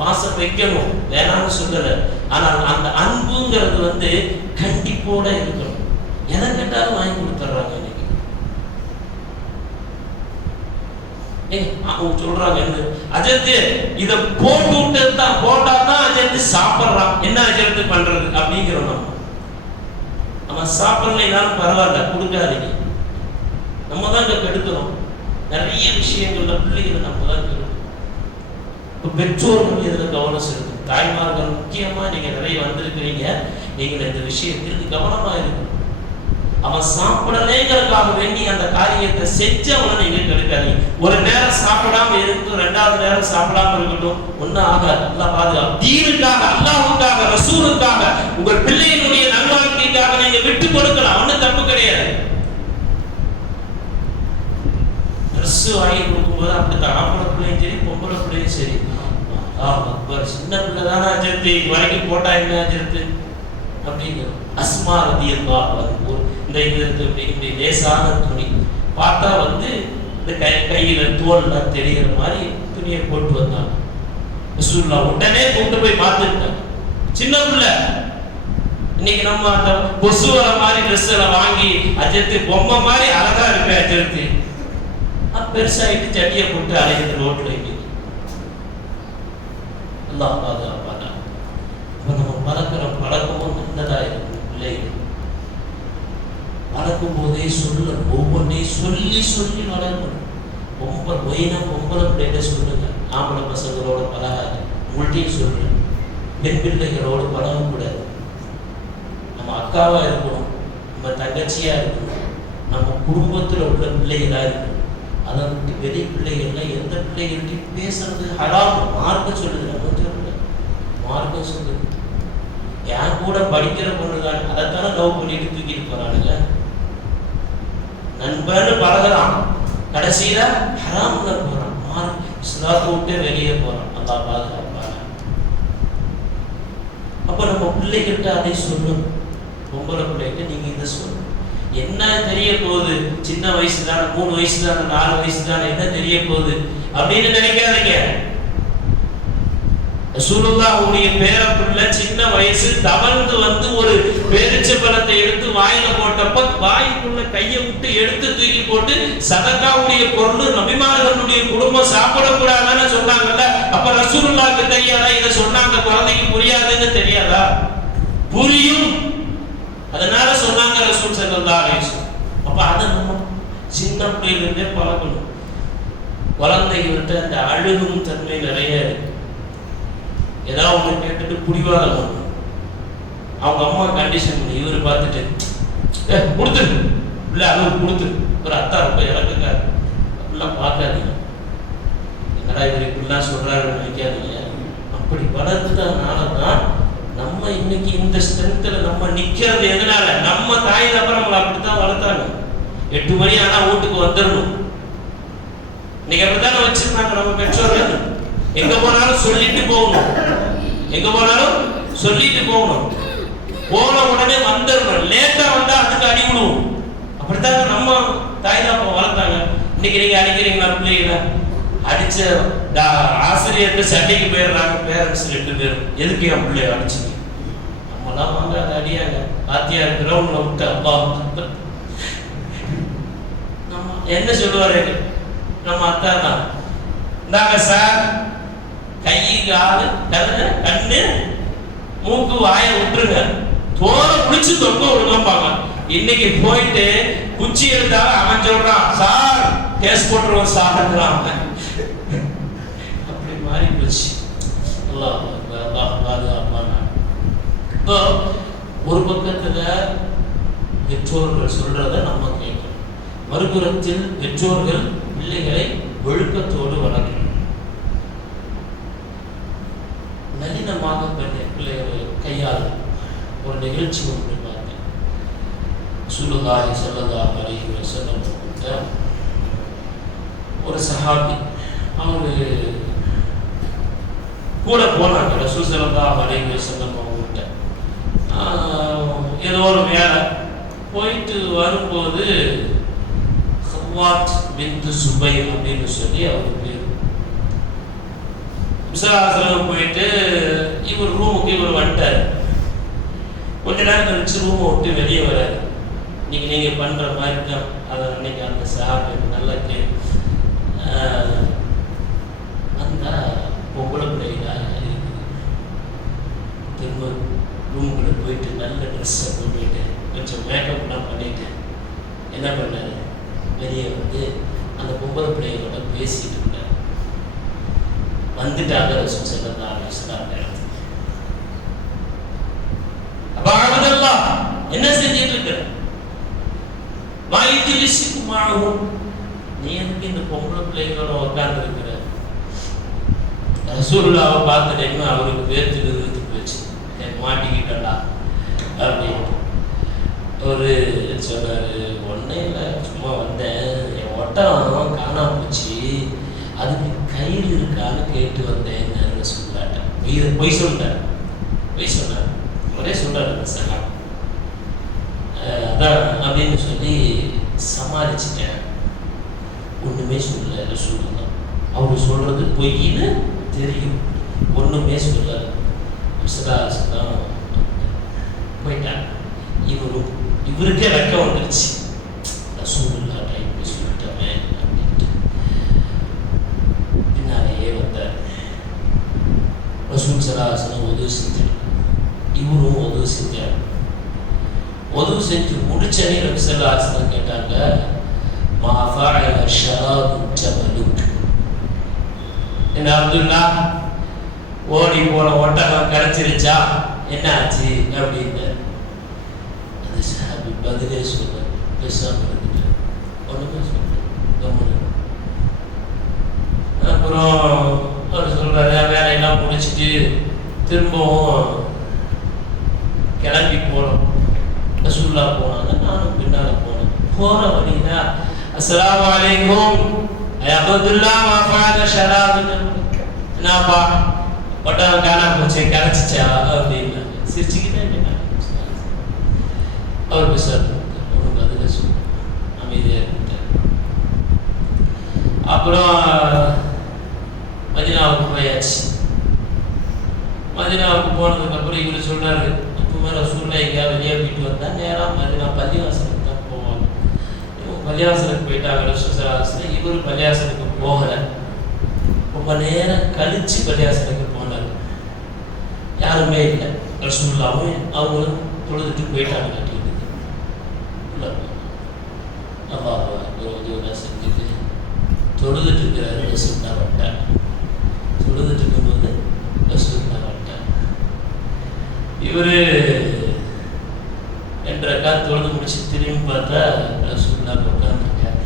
பாசம் வைக்கணும், வேணாம்னு சொல்லல. ஆனால் அந்த அன்புங்கிறது கண்டிப்போட இருக்கணும். எதை கேட்டாலும் வாங்கி கொடுத்துட்றாங்க. அவங்க சொல்றாங்க, அஜத்து இத போட்டு விட்டு போட்டாதான் அஜத்து சாப்பிட்றான், என்ன அஜத்து பண்றது அப்படிங்கிறோம். நம்ம சாப்பிடலாம் பரவாயில்ல, கொடுக்காதீங்க. நம்ம தான் கெடுக்கிறோம். நிறைய விஷயங்கள்ல பிள்ளைகளை நம்ம தான் கெடுக்கிறோம். பெற்றோர்கள் இதுல கவனம் செலுத்தும். தாய்மார்கள் முக்கியமா நீங்க நிறைய வந்திருக்கிறீங்க. நீங்கள் இந்த விஷயத்தில் கவனமா இருக்கணும். அவன் சாப்பிடலேங்கிறதுக்காக வேண்டி அந்த காரியத்தை செஞ்சு அவனை நீங்க கெடுக்காதீங்க. ஒரு நேரம் சாப்பிடாம இருக்கட்டும், 2வது நேரம் சாப்பிடாம இருக்கட்டும், ஒன்னும் ஆகாது. நல்லா பாதுகாப்பு. தீனுக்காக, அல்லாஹ்வுக்காக, ரசூலுக்காக, உங்கள் பிள்ளையினுடைய நல்வாழ்க்கைக்காக நீங்க விட்டு கொடுக்கலாம். ஒன்னும் தப்பு கிடையாது. ட்ரெஸ் வாங்கி கொடுக்கும்போது அப்படித்தான். ஆம்பளை பிள்ளையும் சரி, பொம்பளை பிள்ளையும் சரி, சின்ன பிள்ளை தானே அஜர்த்து, வரைக்கும் போட்டா என்ன அஜர்த்து அப்படிங்கிற அஸ்மா ரலியல்லாஹு அன்ஹா இந்த இப்படி லேசான துணி பார்த்தா இந்த கையில தோல்ல தெரிகிற மாதிரி துணியை போட்டு வந்தாங்க. ரசூலுல்லாஹ் உடனே கொண்டு போய் பார்த்துட்டாங்க. சின்ன பிள்ளை. இன்னைக்கு நம்ம அந்த கொசு வர மாதிரி ட்ரெஸ் எல்லாம் வாங்கி அஜர்த்து பொம்மை மாதிரி அழகா இருக்கு அஜர்த்து, பெருசாயிட்டு சட்டியை போட்டு அலைகிறது ரோட்ல. அல்லாஹ் பாதுகாப்பாங்க. நம்ம வளர்க்கிற பழக்கமும் நல்லதா இருக்கும். பிள்ளைகள் வளர்க்கும் போதே சொல்ல, ஒவ்வொன்றையும் சொல்லி சொல்லி வளர்க்கணும். பொம்பளை பிள்ளைகிட்ட சொல்லுங்க, ஆம்பளை பசங்களோட பழகாது. உங்கள்கிட்டையும் சொல்றேன், பெண் பிள்ளைகளோடு பழகக்கூடாது. நம்ம அக்காவா இருக்கணும், நம்ம தங்கச்சியா இருக்கணும், நம்ம குடும்பத்தில் உள்ள பிள்ளைகளா இருக்கணும். அதை விட்டு வெளி பிள்ளைகள்லாம் எந்த பிள்ளைகள்கிட்டையும் பேசுறது ஹராம். மார்க்க சொல்லுது, நம்ம சொல்லல, மார்க்கம் சொல்லுது. என் கூட படிக்கிற பொண்ணுதான், அதைத்தானே லவ் பண்ணிட்டு தூக்கிட்டு போறானுங்க. நண்பன்னு பழகலாம், கடைசியில ஹராம்ல போறான். இஸ்லாத்தை விட்டு வெளியே போறான். அல்லாஹ் பாதுகாப்பாங்க. அப்ப நம்ம பிள்ளைகிட்ட அதை சொல்லணும். பொம்பளை பிள்ளைகிட்ட நீங்க இதை சொல்லணும். என்ன தெரிய போகுது, சின்ன வயசு தானே, 3 வயசு தானே, 4 வயசு தானே, என்ன தெரிய போகுது அப்படின்னு நினைக்காதீங்க. ரசூலுல்லாஹ்வுடைய பேரப்பிள்ளை சின்ன வயசு தவழ்ந்து ஒரு பேரிச்சை பழத்தை எடுத்து வாயில போட்டப்ப வாய்க்குள்ள கையை விட்டு எடுத்து தூக்கி போட்டு சதகாவுடைய பொருள் நபிமார்களுடைய குடும்பம் சாப்பிடக்கூடாதுன்னு சொன்னாங்கல்ல. அப்ப ரசூலுல்லாஹ்வுக்கு தெரியாதா இதை சொன்னாங்க? குழந்தைக்கு புரியாதுன்னு தெரியாதா? புரியும். அதனால சொன்னாங்க ரசூல் ஸல்லல்லாஹு அலைஹி வஸல்லம். அப்ப அதை நம்ம சின்ன பிள்ளையிலிருந்தே பழகணும். குழந்தைகள்கிட்ட அந்த அழுகும் தன்மை நிறைய இருக்கு. ஏதாவது ஒன்று கேட்டுட்டு புடிவாதம் பண்ணும். அவங்க அம்மா கண்டிஷன் பண்ணி இவர் பார்த்துட்டு கொடுத்துரு இல்லை, அளவு கொடுத்துரு. ஒரு அத்தா ரொம்ப இறக்குக்காரு. அப்படிலாம் பார்க்காதீங்க. என்னடா இவர் இப்படிலாம் சொல்றாருன்னு நினைக்காதீங்க. அப்படி வளர்த்ததுனால தான் நம்ம இன்னைக்கு இந்த ஸ்ட்ரென்த்ல நம்ம நிக்கிறது. எதனால? நம்ம தாய் தப்ப நம்மளை அப்படித்தான் வளர்த்தாங்க. 8 மணி ஆனா வீட்டுக்கு வந்துடணும். இன்னைக்கு அப்படித்தானே வச்சிருந்தாங்க நம்ம பெற்றோர்கள். எங்க போனாலும் சொல்லிட்டு போகணும், எங்க போனாலும் சொல்லிட்டு போகணும். போன உடனே வந்துடணும். லேட்டா வந்தா அதுக்கு அடி விடுவோம். அப்படித்தாங்க நம்ம தாய் தப்ப வளர்த்தாங்க. இன்னைக்கு நீங்க அடிக்கிறீங்களா பிள்ளைகளை? அடிச்ச ஆசிரியர்கிட்ட சண்டைக்கு போயிடுறாங்க பேரண்ட்ஸ் 2 பேரும். எதுக்கு என் பிள்ளைய அடிச்சுங்க? நம்மளாம் வாங்க அதை அடியாங்க. வாத்தியார் கிரவுண்ட்ல விட்டு அப்பா நம்ம என்ன சொல்லுவாரு? நம்ம அத்தா தான், இந்தாங்க சார், கை காலு கண்ணு மூக்கு வாயை விட்டுருங்க, தோலை குளிச்சு தொங்க விடுங்கப்பாங்க. இன்னைக்கு போயிட்டு குச்சி எடுத்தாங்க. அவன் சொல்றான், சார் கேஸ் போட்டுருவோம் சார்ன்றான். அப்படி மாறி போச்சு. இப்போ ஒரு பக்கத்துல பெற்றோர்கள் சொல்றத நம்ம கேட்கணும், மறுபுறத்தில் பெற்றோர்கள் பிள்ளைகளை ஒழுக்கத்தோடு வளர்க்கணும். நளினமாக பிள்ளைகளை கையால் ஒரு நிகழ்ச்சி ஒன்று பார்த்தேன். ரசூலுல்லாஹி ஸல்லல்லாஹு அலைஹி வஸல்லம் ஒரு சஹாபி அவரு கூட போனாங்க. ரசூல் ஸல்லல்லாஹு அலைஹி வஸல்லம் அவங்ககிட்ட ஏதோ ஒரு வேலை போயிட்டு வரும்போது ஹவாத் பின்த் சுபைர் அப்படின்னு சொல்லி அவர் பேர். விசாராசனம் போயிட்டு இவர் ரூமுக்கு இவர் வந்துட்டார். கொஞ்ச நேரம் கழிச்சு ரூமை விட்டு வெளியே வராது. நீங்க பண்ற மாதிரி தான் அதை அன்னைக்கு அந்த சாப்பிட்டு நல்லா அந்த பொம்பளை பிள்ளைகளா இருக்குது. திரும்ப ரூமுக்குள்ள போயிட்டு நல்ல ட்ரெஸ்ஸை போட்டுட்டு கொஞ்சம் மேக்கப்லாம் பண்ணிட்டு என்ன பண்ணாரு, வெளியே வந்து அந்த பொம்பளை பிள்ளைகளோட பேசிட்டு இருந்தார். வந்துட்டாங்க ரசூல் ஸல்லல்லாஹு அலைஹி வஸல்லம். அப்ப அபுதல்லாஹ் என்ன செஞ்சிட்டு இருக்க? வாயித்துலிசிக்கு மாகும், நீ எதுக்கு இந்த பொம்பளை பிள்ளைகளோட உட்கார்ந்து இருக்கிற? ரசூலுல்லாஹ்வை பார்த்துட்டேன்னு அவருக்கு வேர்த்து போச்சு. மாட்டிக்கிட்டா அப்படின்னு ஒரு சொன்னாரு. ஒன்னே இல்லை, சும்மா வந்தேன், என் ஒட்டம் காணாம போச்சு, அதுக்கு கயிறு இருக்கான்னு கேட்டு வந்தேன்னு சொல்லாட்டேன். பொய் சொல்லிட்டேன், பொய் சொன்னார், ஒரே சொல்றாரு அந்த சகா. அதான் அப்படின்னு சொல்லி சமாளிச்சிட்டேன். ஒண்ணுமே சொல்லல சொல்லுங்க. அவரு சொல்றது பொய்ன்னு தெரியும், ஒண்ணுமே சொல்லல. விசதாசம் போயிட்டாங்க. இவருக்கே வெக்கம் வந்துருச்சு. ரசூலுல்லாஹ் டைம் சொல்லிட்டோமே அப்படின்ட்டு பின்னாலேயே வந்தார். ரசூல் சலாசனம் உதவி செஞ்சார், இவரும் உதவி செஞ்சார். உதவி செஞ்சு முடிச்சனே ரசூலுல்லாஹ் கேட்டாங்க, மா ஃபஅல ஷராபு ஜபலுக். என்ன அப்துல்லா, ஓடி போன ஒட்டகம் கிடைச்சிருச்சா, என்ன ஆச்சு அப்படின்னு அந்த சாபி பதிலே சொல்ல பேசாம இருந்துட்டு ஒண்ணுமே சொல்ல கம்முன்னு. அப்புறம் அவர் சொல்றாரு, வேலையெல்லாம் முடிச்சுட்டு திரும்பவும் கிளம்பி போனோம். ரசூலுல்லாஹ் போனாங்க, நானும் பின்னால போனேன். போற வழியில அஸ்ஸலாமு அலைக்கும் அப்துல்லா மா ஃபஅல ஷராபு. என்னப்பா ஒட்டகம் காணாம போச்சு, கிடைச்சிச்சா அப்படின்னு சிரிச்சுக்கிட்டே அவர் பேசுறாரு. ஒன்றும் பதில சொல்ல அமைதியா இருந்துட்டார். அப்புறம் மதீனாவுக்கு போயாச்சு. மதீனாவுக்கு போனதுக்கு அப்புறம் இவர் சொல்றாரு, எப்பவுமே ரசூலுல்லாஹ் எங்கேயாவது வெளியே போயிட்டு வந்தா நேரம் மதீனா பள்ளிவாசலுக்கு தான் போவாங்க. இவங்க பள்ளிவாசலுக்கு போயிட்டாங்க ரசூலுல்லாஹ். இவர் பள்ளிவாசலுக்கு போகல, ரொம்ப நேரம் கழிச்சு பள்ளிவாசலுக்கு போனார். யாருமே இல்லை. ரசூலுல்லாஹ்வும் அவங்களும் தொழுதுட்டு போயிட்டாங்க. கட்டிட்டு செஞ்சுட்டு தொழுதுட்டு இருக்கிறாரு. ரசூலுல்லாஹ் வந்துட்டாங்க. தொழுதுட்டு இருக்கும்போது ரசூலுல்லாஹ் வந்துட்டாங்க. இவரு 2 ரக்காத் தொழுது முடிச்சு திரும்பி பார்த்தா ரசூலுல்லாஹ் உட்கார்ந்துருக்காரு.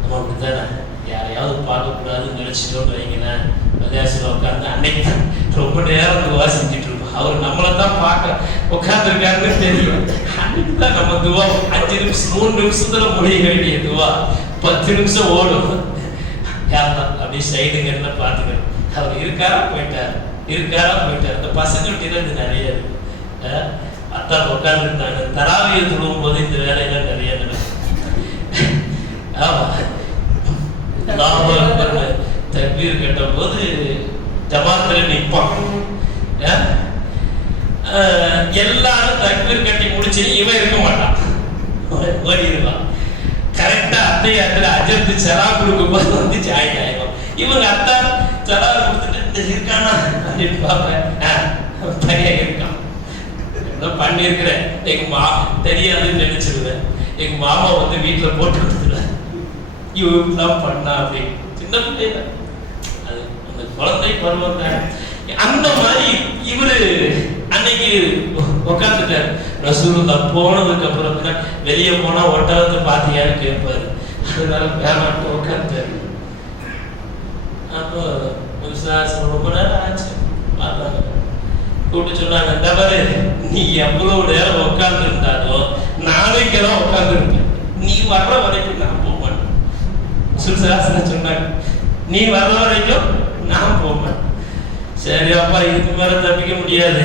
நம்ம அப்படித்தானே, யாரையாவது பார்க்கக்கூடாதுன்னு நினைச்சிட்டோன்னு வைங்களேன், பள்ளிவாசல்ல உட்காந்து அன்னைக்கு தான் ரொம்ப நேரம் துவா செஞ்சுட்டு இருப்போம். அவர் நம்மளை தான் பார்க்க உட்காந்துருக்காருன்னு தெரியும். அன்னைக்கு தான் நம்ம துவா 5 நிமிஷம் 3 நிமிஷத்துல முடிய வேண்டிய துவா 10 நிமிஷம் ஓடும். யாருதான் அப்படி சைடுங்கன்னு பார்த்துக்கணும். அவர் இருக்காரா போயிட்டார், இருக்காரா போயிட்டார். இந்த பசங்கள்கிட்ட இது நிறைய இருக்கு. அத்தா உட்காந்துருந்தாங்க. தராவியை தொழுவும் போது இந்த வேலையெல்லாம் நிறைய நடக்கும். ஆமா, தக்பீர் கட்ட போது ஜமாத்துல நிற்பான். எல்லாரும் தக்பீர் கட்டி முடிச்சு இவன் இருக்க மாட்டான், ஓடிடுவான். கரெக்டா அத்தையாத்துல அஜர்த்து சலா கொடுக்கும் போது வந்து ஜாயின் ஆயிடும். இவங்க அத்தா சலா கொடுத்துட்டு இருக்கானா அப்படின்னு பார்ப்பேன். பையன் இருக்கான், பண்ணிருக்கிறேன், எங்க தெரியாதுன்னு நினைச்சிருவேன். எங்க மாமா வந்து வீட்டுல போட்டு கொடுத்துருவாரு, இவெல்லாம் பண்ணா அப்படி. சின்ன பிள்ளைல அது அந்த குழந்தை பருவம் தான். அந்த மாதிரி இவரு அன்னைக்கு உட்காந்துட்டார். ரசூலுல்லாஹ் போனதுக்கு அப்புறம் வெளியே போனா ஒட்டகத்தை பாத்தியான்னு கேட்பாரு. அதனால வேணாட்டு உட்காந்துட்டாரு. அப்போ ரொம்ப நேரம் ஆச்சு பார்த்தாங்க. கூப்பிட்டு சொன்னாங்க, தவறு நீ எவ்வளவு நேரம் உட்கார்ந்து இருந்தாலும் நாளைக்கெல்லாம் உட்கார்ந்து இருப்பேன், நீ வர்ற வரைக்கும் நான் போக மாட்டேன். சுல்சாசன சொன்னாங்க, நீ வர்ற வரைக்கும் நான் போக மாட்டேன். சரி அப்பா, இதுக்கு மேல தப்பிக்க முடியாது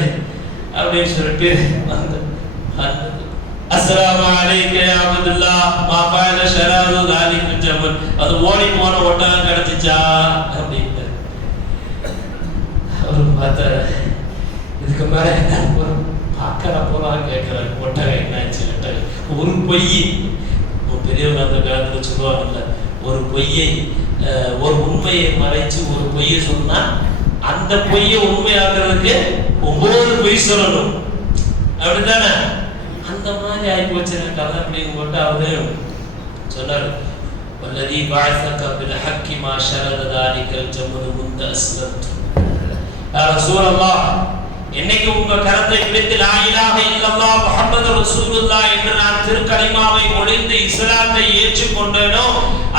அப்படின்னு சொல்லிட்டு வந்து அஸ்ஸலாமு அலைக்க யா அப்துல்லாஹ் மா ஃபஅல ஷராது ذلك ஜமல். அது ஓடி போன ஒட்டகம் கிடைச்சிச்சா அப்படின்னு அவரு பார்த்தாரு. இதுக்கு மேல என்ன பார்க்கற போலாம் கேட்கிறாரு. ஒட்டகம் என்னாச்சு? ஒரு பொய், பெரியவங்க அந்த காலத்துல சொல்லுவாங்கல்ல, ஒரு பொய்யை ஒரு உண்மையை மறைச்சு ஒரு பொய்யை சொன்னா அந்த பொய்யை உண்மையாக்குறதுக்கு 9 பொய் சொல்லணும், அப்படித்தானே? அந்த மாதிரி ஆகி போச்சு கதை அப்படின்னு போட்டு அவரு சொன்னாரு, வல்லதி பஅஸக பில் ஹக்கி மா ஷரத ذلك الجمل منذ اسلمت. யா ரசூலல்லாஹ், என்னைக்கு உங்க கரத்தை பிடித்து லா இலாஹ இல்லல்லாஹ் முஹம்மது ரசூலுல்லாஹ் என்று நான் திருக்கலிமாவை மொழிந்து இஸ்லாத்தை ஏற்றுக்கொண்டேனோ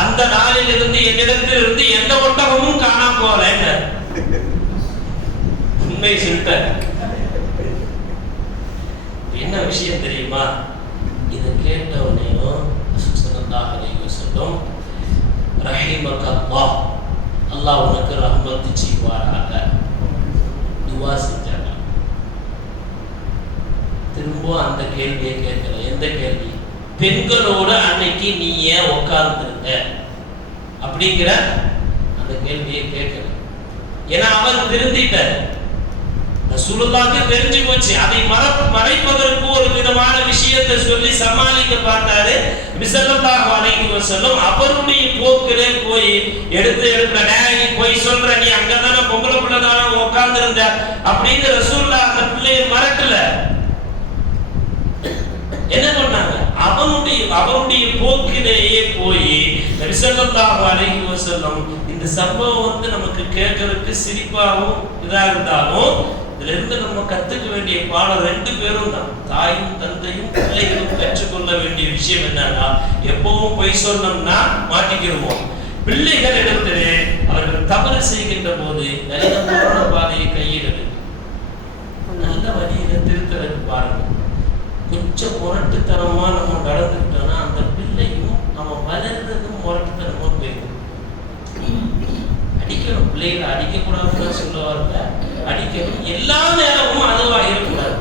அந்த நாளில் இருந்து என்னிடத்தில் இருந்து எந்த ஒட்டகமும் காணாம போகல. உண்மை சொல்லிட்டேன். என்ன விஷயம் தெரியுமா? இதை கேட்டவனையும் ஸல்லல்லாஹு அலைஹி வஸல்லம் ரஹிமக்கல்லாஹ், அல்லாஹ் உனக்கு ரஹ்மத் செய்வாராக துஆ செஞ்சாங்க. திரும்ப அந்த கேள்வியை கேட்கல. எந்த கேள்வி? பெண்களோட அன்னைக்கு நீ ஏன் உட்கார்ந்துருந்த அப்படிங்கிற அந்த கேள்வியை கேட்கல. ஏன்னா அவர் திருந்திட்டார். ரசூலுல்லாஹ்க்கு தெரிஞ்சு போச்சு. அதை மறைப்பதற்கு ஒரு விதமான விஷயத்தை சொல்லி சமாளிக்க பார்த்தாரு. ஸல்லல்லாஹு அலைஹி வஸல்லம் அவருடைய போக்கிலே போய் எடுத்து போய் சொல்ற, நீ அங்கதானே பொம்பளை பிள்ளை தானே உட்கார்ந்து இருந்த அப்படின்னு ரசூலுல்லாஹ் அந்த பிள்ளையை மறக்கல. என்ன பண்ணாங்க? அவருடைய போக்கிலேயே போய் ஸல்லல்லாஹு அலைஹி வஸல்லம் இந்த சம்பவம் வந்து நமக்கு கேட்கறதுக்கு சிரிப்பாகவும் இதா இருந்தாலும் இதுல இருந்து நம்ம கத்துக்க வேண்டிய பாடம் 2 பேரும் தான். தாயும் தந்தையும் பிள்ளைகளும் கற்றுக்கொள்ள வேண்டிய விஷயம் என்னன்னா, எப்பவும் பொய் சொன்னோம்னா மாட்டிக்கிடுவோம். பிள்ளைகள் இடத்திலே அவர்கள் தவறு செய்கின்ற போது நல்ல பாதையை கையிடுது, நல்ல வழியில திருத்தறது பாருங்க. கொஞ்சம் முரட்டுத்தனமா நம்ம நடந்துட்டோம்னா அந்த பிள்ளையும் நம்ம வளர்றதும் முரட்டுத்தனமா போயிடும். அடிக்கணும், பிள்ளைகளை அடிக்கக்கூடாதுன்னு சொல்லுவாங்க. அடிக்கணும், எல்லா நேரமும் அதுவாக இருக்கக்கூடாது.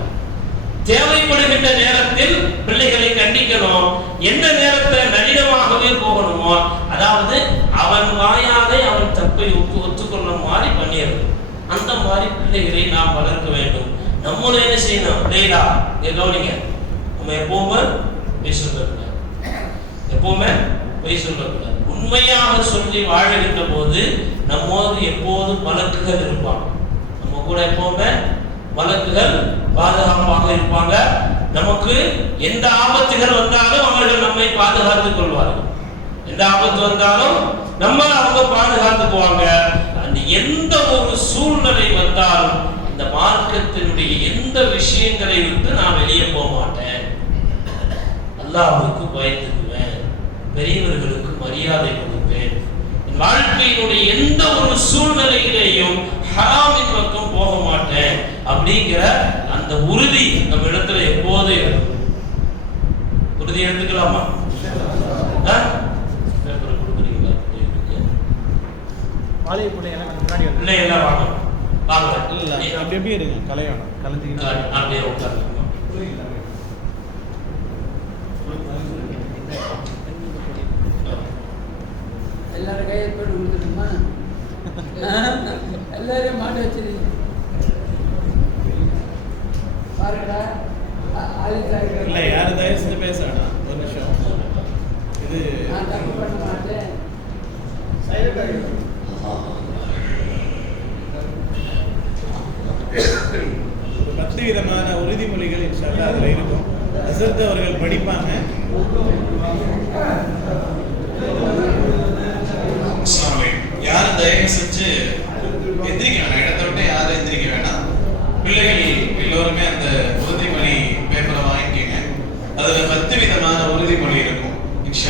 தேவைப்படுகின்ற நேரத்தில் பிள்ளைகளை கண்டிக்கணும். எந்த நேரத்தை நளினமாகவே போகணுமோ, அதாவது அவன் வாயாலே அவன் தப்பை ஒத்துக்கொள்ள மாதிரி பண்ணிடுறது. அந்த மாதிரி பிள்ளைகளை நாம் வளர்க்க வேண்டும். நம்மளும் என்ன செய்யணும்? பிள்ளைகளா கவனிங்க, நம்ம எப்பவுமே பொய் சொல்லக்கூடாது, எப்பவுமே பொய் சொல்லக்கூடாது. உண்மையாக சொல்லி வாழுகின்ற போது நம்மோடு எப்போதும் மலக்குகள் இருப்பாங்க. நம்ம கூட எப்பவுமே மலக்குகள் பாதுகாப்பாக இருப்பாங்க. நமக்கு எந்த ஆபத்துகள் வந்தாலும் அவர்கள் நம்மை பாதுகாத்துக் கொள்வார்கள். எந்த ஆபத்து வந்தாலும் அவங்க பாதுகாத்துக்குவாங்க. அந்த எந்த ஒரு சூழ்நிலை வந்தாலும் இந்த மார்க்கத்தினுடைய எந்த விஷயங்களை விட்டு நான் வெளியே போக மாட்டேன். அல்லாஹ்வுக்கு பயந்துக்குவேன், பெரியவர்களுக்கு மரியாதை கொடுப்பேன், என் வாழ்க்கையினுடைய எந்த ஒரு சூழ்நிலையிலேயும் ஹராமின் பக்கம் போக மாட்டேன் அப்படிங்கிற அந்த உறுதி நம்ம இடத்துல எப்போதும் இருக்கும். உறுதி எடுத்துக்கலாமா? பேப்பர் கொடுக்குறீங்களா? பிள்ளையெல்லாம் வாங்க வாங்க. அப்படியே இருங்க, கலையாணும் கலந்துக்கிட்டு அப்படியே உட்காருங்க. எல்லாரும் கையை போட்டு கொடுத்துருமா? எல்லாரையும் மாட்ட வச்சிருக்கீங்க பாருங்கடா. இல்லை, யாரும் தயவு செஞ்சு பேச வேணாம். ஒரு நிமிஷம், இது நான் தப்பு பண்ண மாட்டேன். ஒரு 10 விதமான உறுதிமொழிகள் இன்ஷா அல்லாஹ் அதில் இருக்கும். ஹஸரத் அவர்கள் படிப்பாங்க.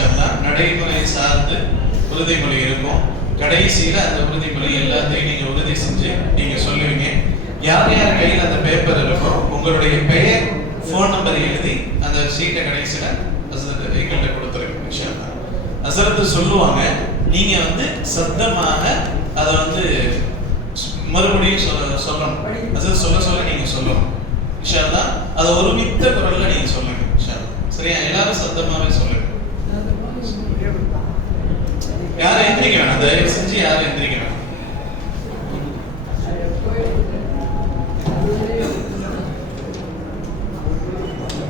இன்ஷா அல்லாஹ். நடைமுறை சார்ந்து உறுதிமொழி இருக்கும். கடைசியில அந்த உறுதிமொழி எல்லாத்தையும் நீங்க உறுதி செஞ்சு நீங்க சொல்லுவீங்க. யார் யார் கையில் அந்த பேப்பர் இருக்கோ உங்களுடைய பெயர், ஃபோன் நம்பர் எழுதி அந்த சீட்டை கடைசியில ஹஸ்ரத் எங்கள்கிட்ட கொடுத்துருங்க இன்ஷா அல்லாஹ். ஹஸ்ரத் சொல்லுவாங்க, நீங்க சத்தமாக அதை மறுபடியும் சொல்லணும். ஹஸ்ரத் சொல்ல நீங்க சொல்லணும் இன்ஷா அல்லாஹ். அதை ஒருமித்த குரல்ல நீங்க சொல்லுங்க இன்ஷா அல்லாஹ். சரியா? எல்லாரும் சத்தமாவே சொல்லுங்க. யாரும் எந்திரிக்க வேணாம், தயவு செஞ்சு யாரும் எந்திரிக்க வேணாம்.